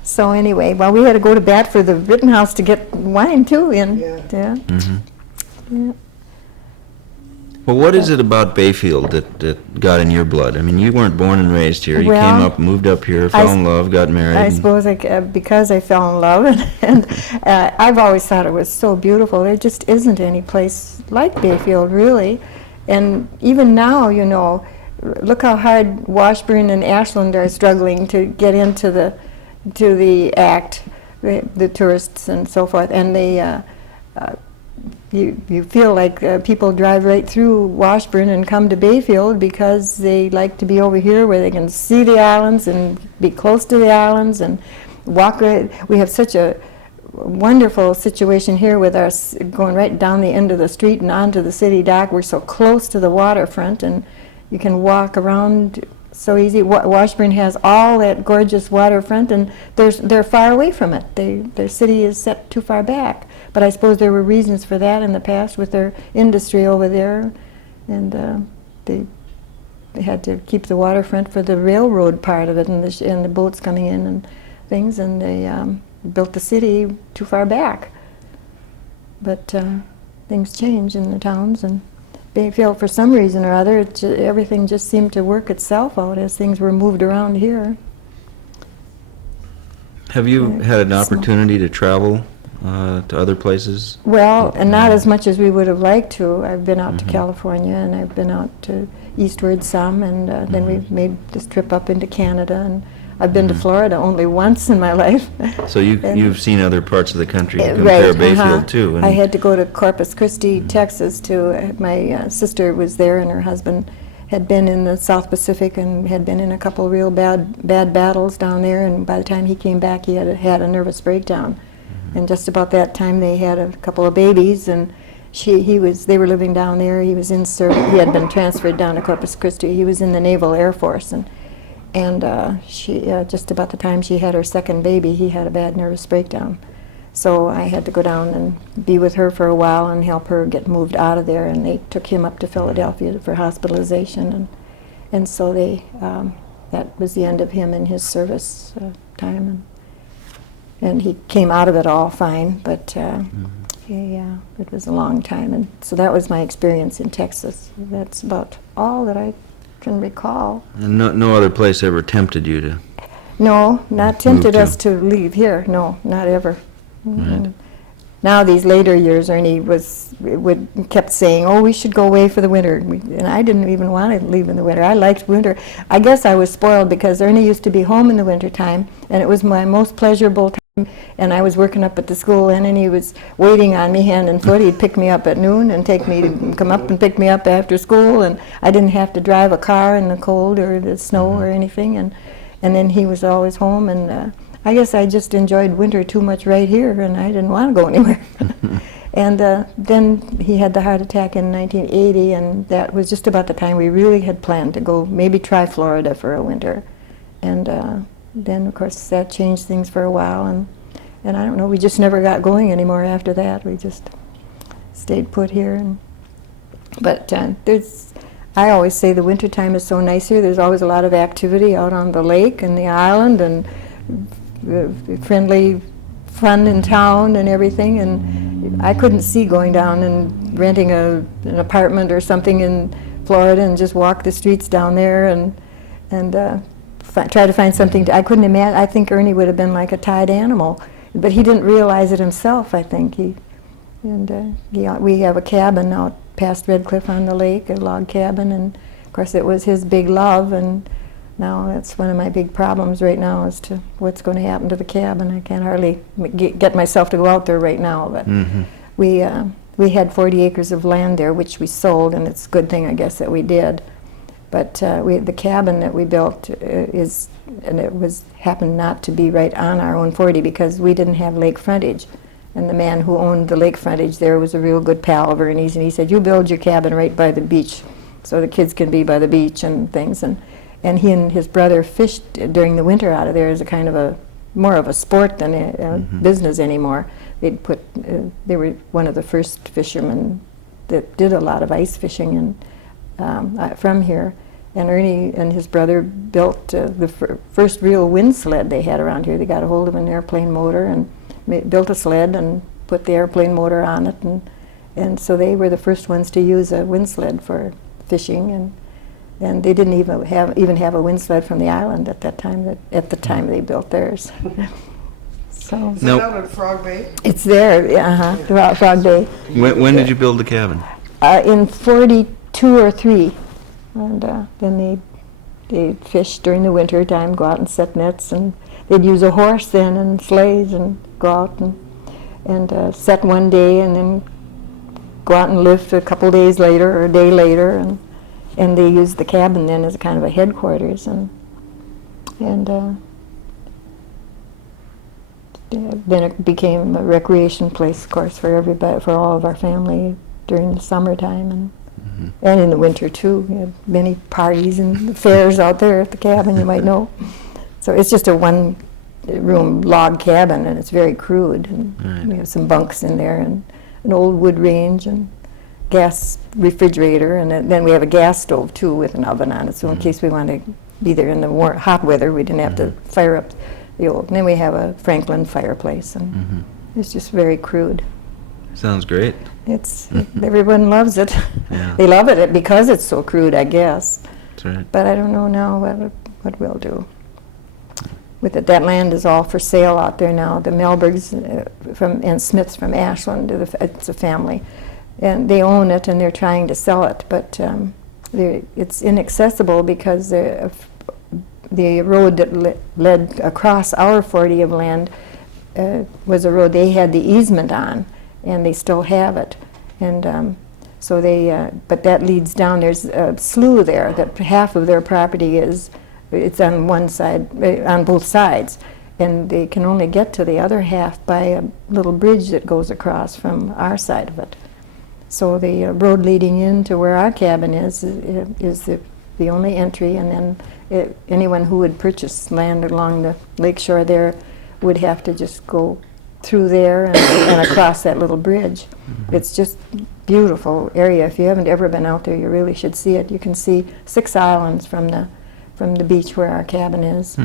So anyway, well, we had to go to bat for the Rittenhouse to get wine too. Yeah. Yeah. Well, what is it about Bayfield that got in your blood? I mean, you weren't born and raised here. You Well, came up, moved up here, fell in love, got married. I and- suppose because I fell in love, and I've always thought it was so beautiful. There just isn't any place like Bayfield, really. And even now, look how hard Washburn and Ashland are struggling to get into the act, the tourists and so forth. And they, you feel like people drive right through Washburn and come to Bayfield because they like to be over here where they can see the islands and be close to the islands and walk right. We have such a wonderful situation here with us going right down the end of the street and onto the city dock. We're so close to the waterfront, and you can walk around so easy. Washburn has all that gorgeous waterfront, and they're far away from it. Their city is set too far back. But I suppose there were reasons for that in the past with their industry over there, and they had to keep the waterfront for the railroad part of it, and the boats coming in and things, and they built the city too far back. But things change in the towns, and Bayfield, for some reason or other, everything just seemed to work itself out as things were moved around here. Have you had an opportunity to travel to other places? Well, and not as much as we would have liked to. I've been out to California, and I've been out to eastward some, and then we've made this trip up into Canada, and I've been to Florida only once in my life. So you've seen other parts of the country to Right, compare Bayfield too. And I had to go to Corpus Christi, Texas, to my sister was there, and her husband had been in the South Pacific and had been in a couple of real bad battles down there, and by the time he came back, he had a nervous breakdown. And just about that time, they had a couple of babies, and they were living down there. He was in service. He had been transferred down to Corpus Christi. He was in the Naval Air Force, and she just about the time she had her second baby, he had a bad nervous breakdown. So I had to go down and be with her for a while and help her get moved out of there, and they took him up to Philadelphia for hospitalization, and so that was the end of him and his service time, and he came out of it all fine, but it was a long time, and so that was my experience in Texas. That's about all that I can recall. And no other place ever tempted you to? No, not tempted to. us to leave here. No, not ever. Right. Now these later years, Ernie kept saying, "Oh, we should go away for the winter," and I didn't even want to leave in the winter. I liked winter. I guess I was spoiled because Ernie used to be home in the winter time, and it was my most pleasurable time. And I was working up at the school, and he was waiting on me hand and foot. He'd pick me up at noon and come up and pick me up after school, and I didn't have to drive a car in the cold or the snow or anything. And then he was always home, and I guess I just enjoyed winter too much right here, and I didn't want to go anywhere. And then he had the heart attack in 1980, and that was just about the time we really had planned to go, maybe try Florida for a winter. And then, of course, that changed things for a while, and I don't know, we just never got going anymore after that. We just stayed put here. But I always say the winter time is so nice here. There's always a lot of activity out on the lake and the island, and friendly fun in town and everything, and I couldn't see going down and renting an apartment or something in Florida and just walk the streets down there and try to find something. I couldn't imagine. I think Ernie would have been like a tied animal, but he didn't realize it himself. I think we have a cabin out past Red Cliff on the lake, a log cabin, and of course it was his big love, and now that's one of my big problems right now as to what's going to happen to the cabin. I can't hardly get myself to go out there right now, but we had 40 acres of land there, which we sold, and it's a good thing, I guess, that we did. But the cabin that we built happened not to be right on our own 40 because we didn't have lake frontage. And the man who owned the lake frontage there was a real good pal of Ernie's, and he said, "You build your cabin right by the beach so the kids can be by the beach and things." And he and his brother fished during the winter out of there as a kind of more of a sport than a business anymore. They were one of the first fishermen that did a lot of ice fishing from here. And Ernie and his brother built the first real wind sled they had around here. They got a hold of an airplane motor and built a sled and put the airplane motor on it. And so they were the first ones to use a wind sled for fishing. And they didn't even have a wind sled from the island at that time. At the time they built theirs. So Is that out at Frog Bay? it's there, throughout Frog Bay. When did you build the cabin? In 42 or 3, and then they fished during the winter time, go out and set nets, and they'd use a horse then and sleighs and go out and set one day, and then go out and lift a couple days later or a day later, and they used the cabin then as a kind of a headquarters, and then it became a recreation place, of course, for everybody, for all of our family during the summertime, And in the winter too. We had many parties and fairs out there at the cabin, you might know. So it's just a one-room log cabin, and it's very crude. And Right. we have some bunks in there, and an old wood range, and gas refrigerator, and then we have a gas stove too with an oven on it. So in case we want to be there in the hot weather, we didn't have to fire up the old. And then we have a Franklin fireplace, and it's just very crude. Sounds great. It's everyone loves it. Yeah. They love it because it's so crude, I guess. That's right. But I don't know now what we'll do with it. That land is all for sale out there now. The Melbergs and Smiths from Ashland, it's a family, and they own it and they're trying to sell it. But it's inaccessible because the road that led across our 40 of land was a road they had the easement on, and they still have it. And so but that leads down. There's a slough there that half of their property is. It's on one side, on both sides, and they can only get to the other half by a little bridge that goes across from our side of it. So the road leading into where our cabin is the only entry, and then anyone who would purchase land along the lakeshore there would have to just go through there and across that little bridge. It's just beautiful area. If you haven't ever been out there, you really should see it. You can see 6 islands from the beach where our cabin is,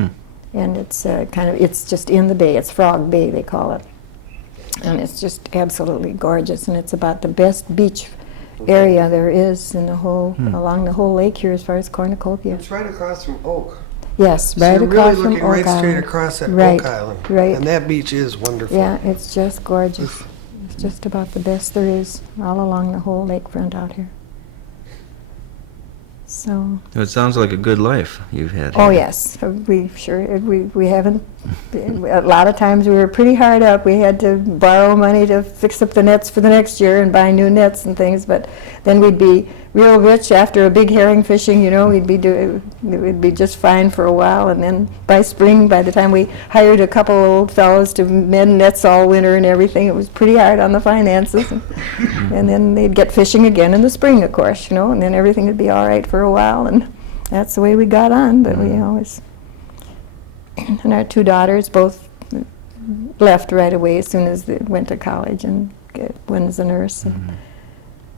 and it's it's just in the bay. It's Frog Bay, they call it, and it's just absolutely gorgeous. And it's about the best beach area there is in the whole along the whole lake here, as far as Cornucopia. It's right across from Oak. Yes, So right you're across really from looking Oak right straight Island. across at Right, Oak Island. right. And that beach is wonderful. Yeah, it's just gorgeous. It's just about the best there is all along the whole lakefront out here. So. It sounds like a good life you've had. Oh here. yes, we haven't. A lot of times we were pretty hard up. We had to borrow money to fix up the nets for the next year and buy new nets and things. But then we'd be real rich after a big herring fishing. You know, we'd be just fine for a while, and then by spring, by the time we hired a couple old fellows to mend nets all winter and everything, it was pretty hard on the finances. And then they'd get fishing again in the spring, of course, you know, and then everything would be all right for a while, and that's the way we got on. But we always, and our 2 daughters both left right away as soon as they went to college, and one's a nurse, and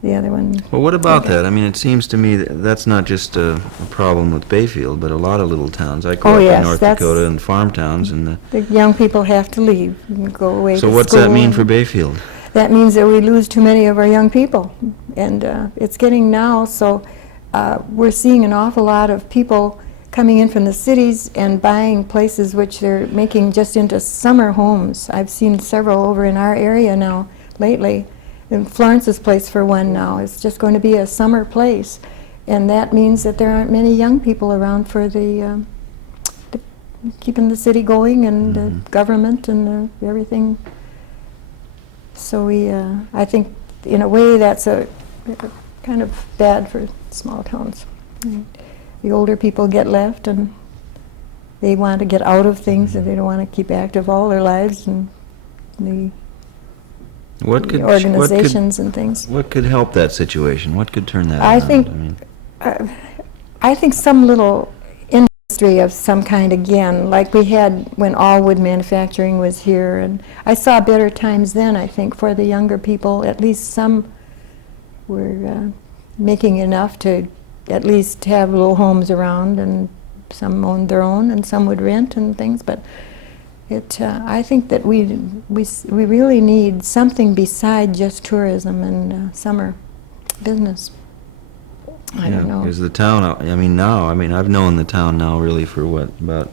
the other one. Well, what about that? I mean, it seems to me that's not just a problem with Bayfield, but a lot of little towns. I grew up yes, in North that's- Dakota and farm towns, and The young people have to leave and go away so to what's that school, mean and for Bayfield? That means that we lose too many of our young people, and it's getting now, so we're seeing an awful lot of people coming in from the cities and buying places which they're making just into summer homes. I've seen several over in our area now lately. In Florence's place, for one, now is just going to be a summer place, and that means that there aren't many young people around for the keeping the city going, and the government and everything. So I think in a way that's a kind of bad for small towns. The older people get left, and they want to get out of things, and they don't want to keep active all their lives, and the organizations and things. What could help that situation? What could turn that I around? think- mean, I think some little industry of some kind again, like we had when all wood manufacturing was here, and I saw better times then, I think, for the younger people. At least some were making enough to at least have little homes around, and some owned their own, and some would rent and things. But I think that we really need something beside just tourism and summer business. I don't know. Because the town, I've known the town now really for about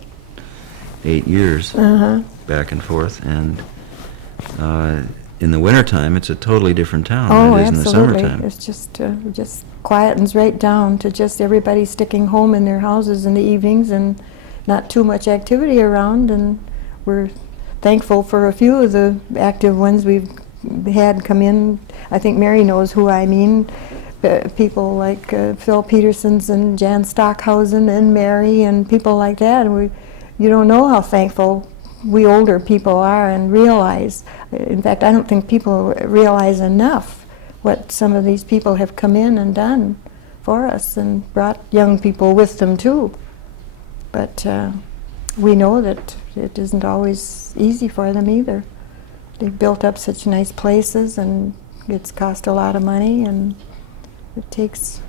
8 years, back and forth, and in the wintertime, it's a totally different town than it is in the summertime. It's just quietens right down to just everybody sticking home in their houses in the evenings, and not too much activity around, and we're thankful for a few of the active ones we've had come in. I think Mary knows who I mean. People like Phil Petersons and Jan Stockhausen and Mary and people like that. You don't know how thankful we older people are and realize. In fact, I don't think people realize enough what some of these people have come in and done for us, and brought young people with them too. But we know that it isn't always easy for them either. They've built up such nice places, and it's cost a lot of money, and it takes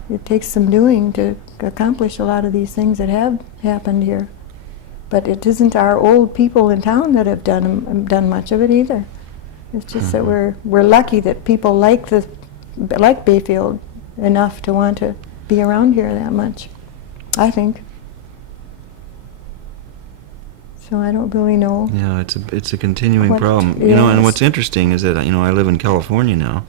some doing to accomplish a lot of these things that have happened here. But it isn't our old people in town that have done much of it either. It's just that we're lucky that people like Bayfield enough to want to be around here that much, I think. So I don't really know. Yeah, it's a continuing problem. Yes. And what's interesting is that I live in California now,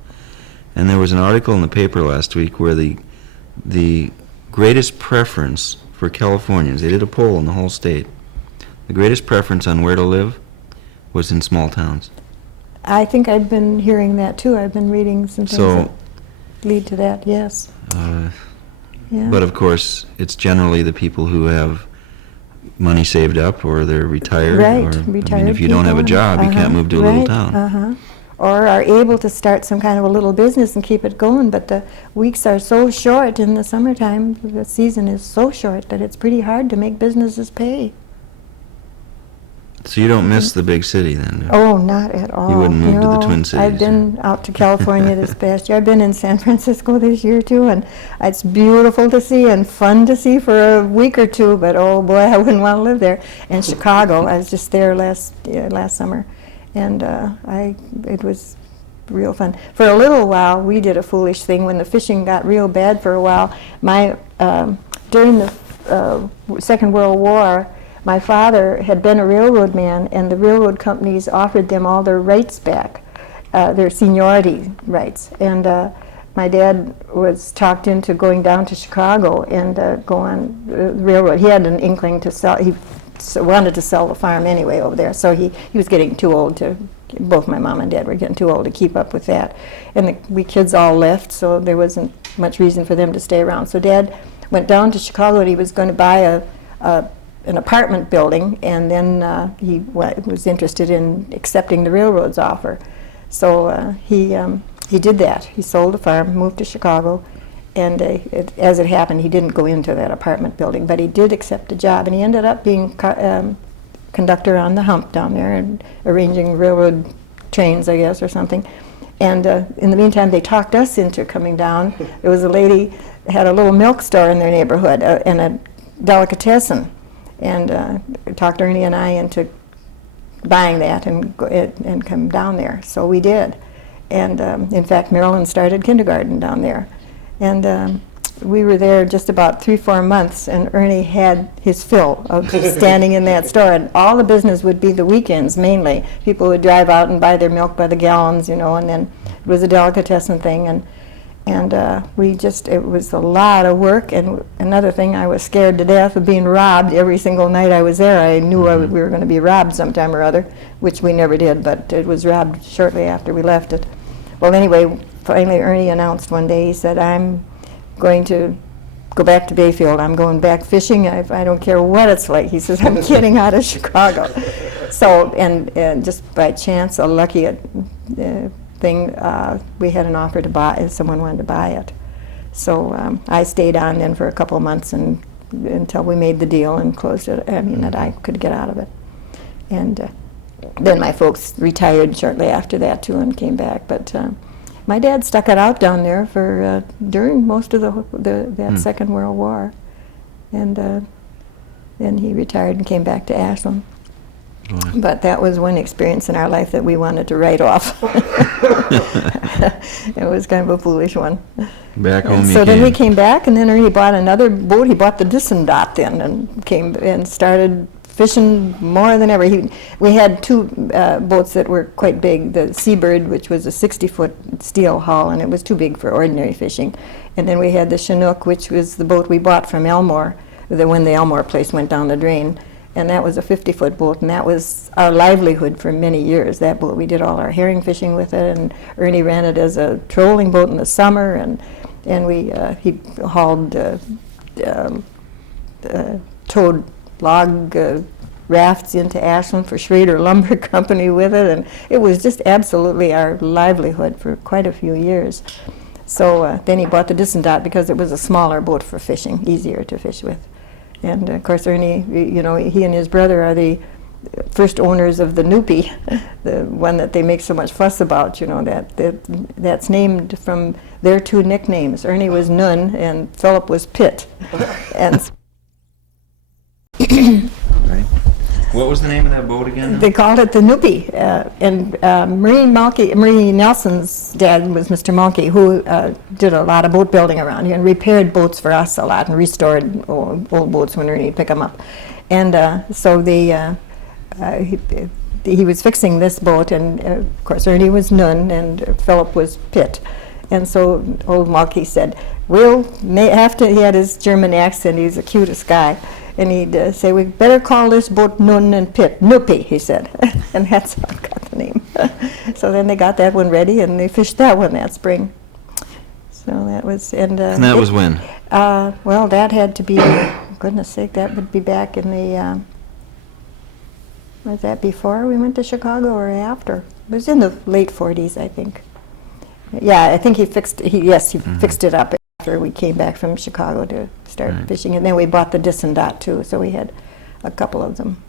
and there was an article in the paper last week where the greatest preference for Californians, they did a poll in the whole state, the greatest preference on where to live was in small towns. I think I've been hearing that too. I've been reading some things that lead to that, yes. Yeah. But of course, it's generally the people who have money saved up, or they're retired. Right, or, retired if you don't have a people, job, you can't move to a little town. Or are able to start some kind of a little business and keep it going, but the weeks are so short in the summertime, the season is so short that it's pretty hard to make businesses pay. So you don't miss the big city then? Oh, not at all. You wouldn't move to the Twin Cities? I've been out to California this past year. I've been in San Francisco this year too, and it's beautiful to see and fun to see for a week or two, but oh boy, I wouldn't want to live there. And Chicago, I was just there last summer, and it was real fun. For a little while, we did a foolish thing when the fishing got real bad for a while. During the Second World War, my father had been a railroad man, and the railroad companies offered them all their rights back, their seniority rights. And my dad was talked into going down to Chicago and go on the railroad. He had an inkling to sell. He wanted to sell the farm anyway over there, so he was getting too old to. Both my mom and dad were getting too old to keep up with that. And we kids all left, so there wasn't much reason for them to stay around. So Dad went down to Chicago, and he was going to buy an apartment building, and then he was interested in accepting the railroad's offer. So he did that. He sold the farm, moved to Chicago, and as it happened, he didn't go into that apartment building, but he did accept a job, and he ended up being conductor on the hump down there and arranging railroad trains, I guess, or something. And in the meantime, they talked us into coming down. There was a lady had a little milk store in their neighborhood and a delicatessen, and talked Ernie and I into buying that and come down there. So we did. And in fact, Marilyn started kindergarten down there. And we were there just about 3-4 months, and Ernie had his fill of standing in that store. And all the business would be the weekends, mainly. People would drive out and buy their milk by the gallons, and then it was a delicatessen thing. And it was a lot of work. And another thing, I was scared to death of being robbed every single night I was there. I knew we were going to be robbed sometime or other, which we never did, but it was robbed shortly after we left it. Well, anyway, finally Ernie announced one day, he said, "I'm going to go back to Bayfield. I'm going back fishing. I don't care what it's like." He says, "I'm getting out of Chicago." So, and just by chance, a lucky thing, we had an offer to buy, and someone wanted to buy it. So I stayed on then for a couple of months until we made the deal and closed it. That I could get out of it. And then my folks retired shortly after that too and came back. But my dad stuck it out down there for during most of that Second World War, and then he retired and came back to Ashland. Right. But that was one experience in our life that we wanted to write off. It was kind of a foolish one. Back home So then we came back, and then Ernie bought another boat. He bought the Dissendot then, and came and started fishing more than ever. We had 2 boats that were quite big. The Seabird, which was a 60-foot steel hull, and it was too big for ordinary fishing. And then we had the Chinook, which was the boat we bought from Elmore, when the Elmore place went down the drain. And that was a 50-foot boat, and that was our livelihood for many years, that boat. We did all our herring fishing with it, and Ernie ran it as a trolling boat in the summer, and he hauled towed log rafts into Ashland for Schrader Lumber Company with it, and it was just absolutely our livelihood for quite a few years. So then he bought the Dissendot because it was a smaller boat for fishing, easier to fish with. And of course Ernie, you know, he and his brother are the first owners of the Noopy, the one that they make so much fuss about, you know, that's named from their two nicknames. Ernie was Nun and Philip was Pitt. And Right. What was the name of that boat again? they called it the Noopy. And Marie Nelson's dad was Mr. Mulkey, who did a lot of boat building around here and repaired boats for us a lot and restored old boats when Ernie picked them up. And so they he was fixing this boat, and of course Ernie was Nun and Philip was Pitt. And so old Mulkey said, we'll have to, he had his German accent, he's the cutest guy, and he'd say, we better call this boat Nun and Pitt, Noopy, he said. And that's how it got the name. So then they got that one ready, and they fished that one that spring. So that was, and that was when? Well, that had to be, goodness sake, that would be back in the, was that before we went to Chicago or after? It was in the late 40s, I think. Yeah, I think he fixed it up after we came back from Chicago to start fishing. And then we bought the Dissendot too, so we had a couple of them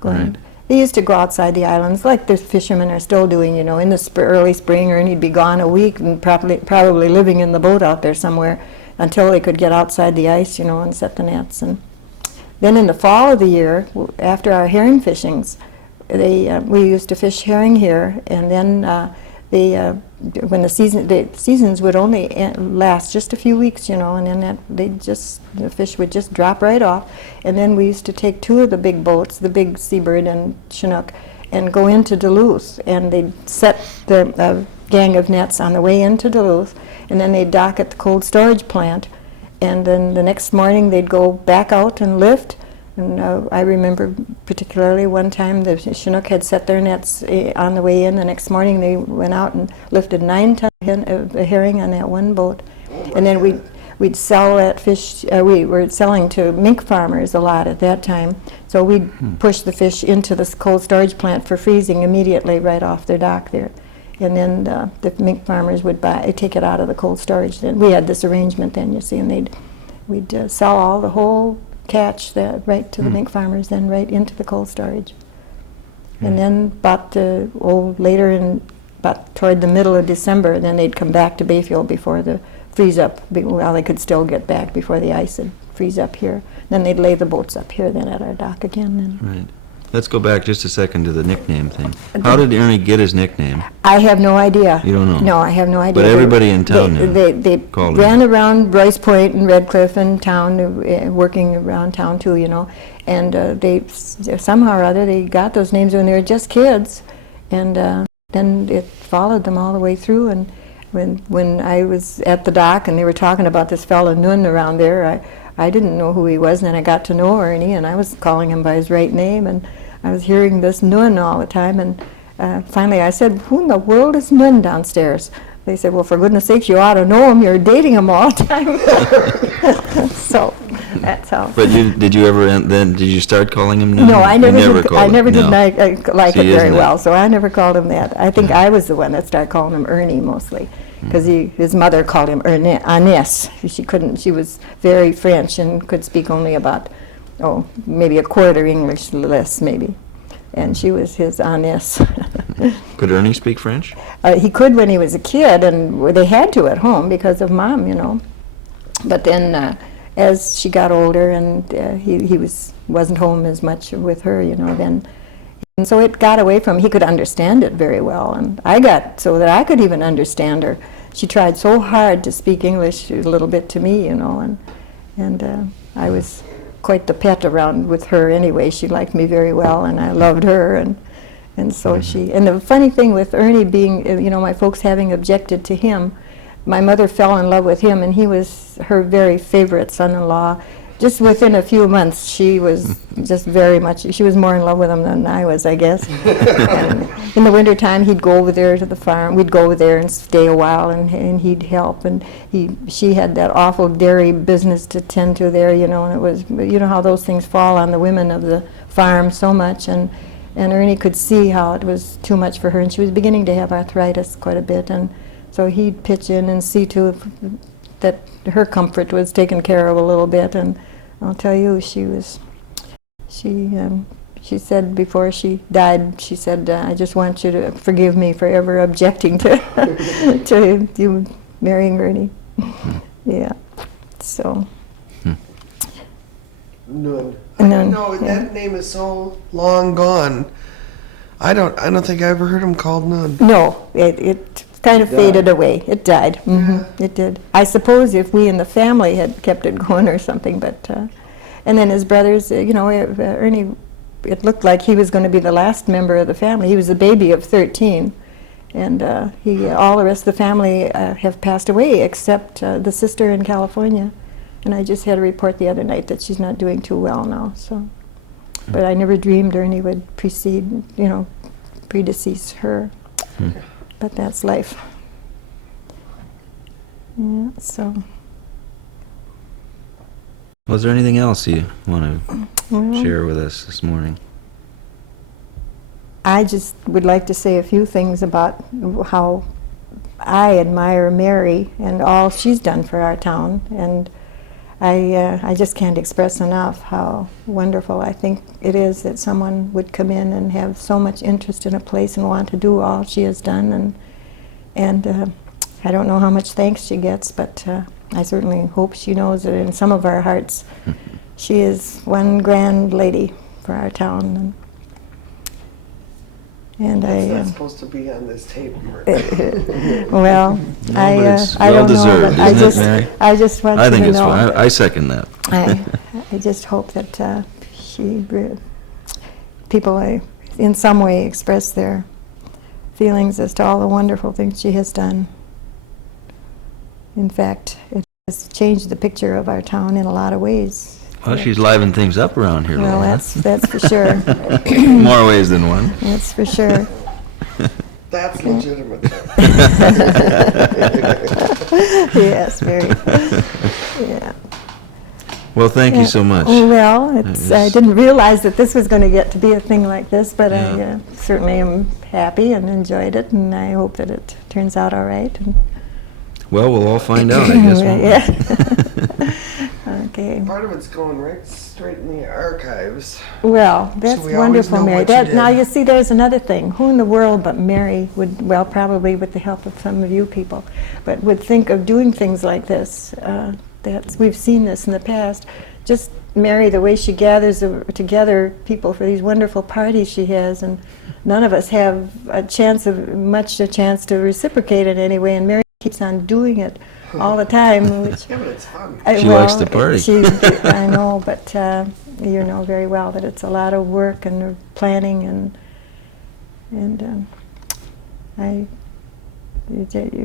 going. Right. They used to go outside the islands, like the fishermen are still doing, you know, in the early spring, or he'd be gone a week and probably living in the boat out there somewhere until they could get outside the ice, you know, and set the nets. And then in the fall of the year, after our herring fishings, we used to fish herring here, and then when the seasons would only last just a few weeks, you know, and then the fish would just drop right off, and then we used to take two of the big boats, the big Seabird and Chinook, and go into Duluth, and they'd set the gang of nets on the way into Duluth, and then they'd dock at the cold storage plant, and then the next morning they'd go back out and lift. And I remember particularly one time the Chinook had set their nets on the way in. The next morning they went out and lifted 9 tons of herring on that one boat. And then we'd sell that fish. We were selling to mink farmers a lot at that time. So we'd push the fish into this cold storage plant for freezing immediately right off their dock there. And then the mink farmers would take it out of the cold storage. Then we had this arrangement then, you see, and we'd sell all the whole catch that right to the mink farmers, then right into the cold storage. And then later toward the middle of December, then they'd come back to Bayfield before the freeze up. Well, they could still get back before the ice would freeze up here. Then they'd lay the boats up here then at our dock again. And Right. Let's go back just a second to the nickname thing. How did Ernie get his nickname? I have no idea. You don't know? No, I have no idea. But everybody in town knew. They Called ran him. around Bryce Point and Red Cliff and town, working around town too, you know. And they somehow or other they got those names when they were just kids, and then it followed them all the way through. And when I was at the dock and they were talking about this fellow Nun around there, I didn't know who he was, and then I got to know Ernie, and I was calling him by his right name, and I was hearing this Nun all the time, and finally I said, who in the world is Nun downstairs? They said, well, for goodness sakes, you ought to know him. You're dating him all the time. So that's how. But did you start calling him Nun? No, I never did. I never did No. like See, it very isn't well, so I never called him that. I think I was the one that started calling him Ernie mostly, because his mother called him Ernies. She was very French and could speak only about, maybe a quarter English less, maybe. And she was his Ernies. Could Ernie speak French? He could when he was a kid, and they had to at home because of Mom, you know. But then as she got older and he wasn't home as much with her, you know, and so it got away from him. He could understand it very well, and I got so that I could even understand her. She tried so hard to speak English a little bit to me, you know, and I was quite the pet around with her anyway. She liked me very well, and I loved her, and so and the funny thing with Ernie being, you know, my folks having objected to him, my mother fell in love with him, and he was her very favorite son-in-law. just within a few months, she was just very much, she was more in love with him than I was, I guess. And in the wintertime, he'd go over there to the farm. We'd go over there and stay a while, and he'd help. And she had that awful dairy business to tend to there, you know, and it was, you know how those things fall on the women of the farm so much. And Ernie could see how it was too much for her, and she was beginning to have arthritis quite a bit. And so he'd pitch in and see to that her comfort was taken care of a little bit. And I'll tell you, she said before she died, she said, I just want you to forgive me for ever objecting to to you marrying Ernie. Yeah, so. None. None, No, yeah. that name is so long gone. I don't think I ever heard him called None. No, it kind of faded away. It died. It did. I suppose if we in the family had kept it going or something, but and then his brothers, you know, Ernie, it looked like he was going to be the last member of the family. He was the baby of 13, and all the rest of the family have passed away except the sister in California. And I just had a report the other night that she's not doing too well now. So, but I never dreamed Ernie would predecease her. But that's life. Yeah, so. Was there anything else you want to Well, share with us this morning? I just would like to say a few things about how I admire Mary and all she's done for our town. And I just can't express enough how wonderful I think it is that someone would come in and have so much interest in a place and want to do all she has done. And I don't know how much thanks she gets, but I certainly hope she knows that in some of our hearts she is one grand lady for our town. And It's I not supposed to be on this tape. well, No, I but it's I don't know, well-deserved, but isn't it, Mary? I just want I you think to it's know. fine. I second that. I just hope that people in some way express their feelings as to all the wonderful things she has done. In fact, it has changed the picture of our town in a lot of ways. Well, she's livened things up around here. Well, Laura. that's for sure. More ways than one. That's for sure. That's legitimate. Yes, very. Yeah. Well, thank you so much. Well, I didn't realize that this was going to get to be a thing like this, but Yeah. I certainly am happy and enjoyed it, and I hope that it turns out all right. And Well, we'll all find out, I guess. won't we? Yeah. Okay. Part of it's going right straight in the archives. Well, that's we always wonderful, know Mary. what you did. Now, you see, there's another thing. Who in the world but Mary would, well, probably with the help of some of you people, but would think of doing things like this? We've seen this in the past. Just Mary, the way she gathers together people for these wonderful parties she has, and none of us have much a chance to reciprocate it anyway, and Mary keeps on doing it all the time. Which, Yeah, but it's fun. She likes to party. I know, but you know very well that it's a lot of work and planning, and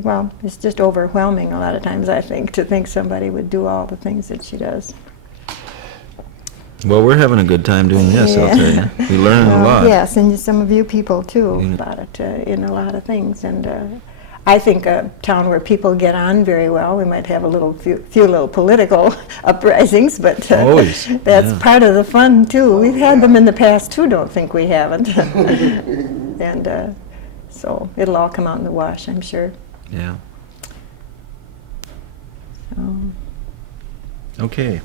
well, it's just overwhelming a lot of times, I think, to think somebody would do all the things that she does. Well, we're having a good time doing this, I'll tell you. We're learning a lot. Yes, and some of you people too Yeah. about it in a lot of things. And I think a town where people get on very well, we might have a few little political uprisings, but Always, that's yeah. part of the fun too. We've had them in the past too, don't think we haven't. And so it'll all come out in the wash, I'm sure. Yeah. So. Okay.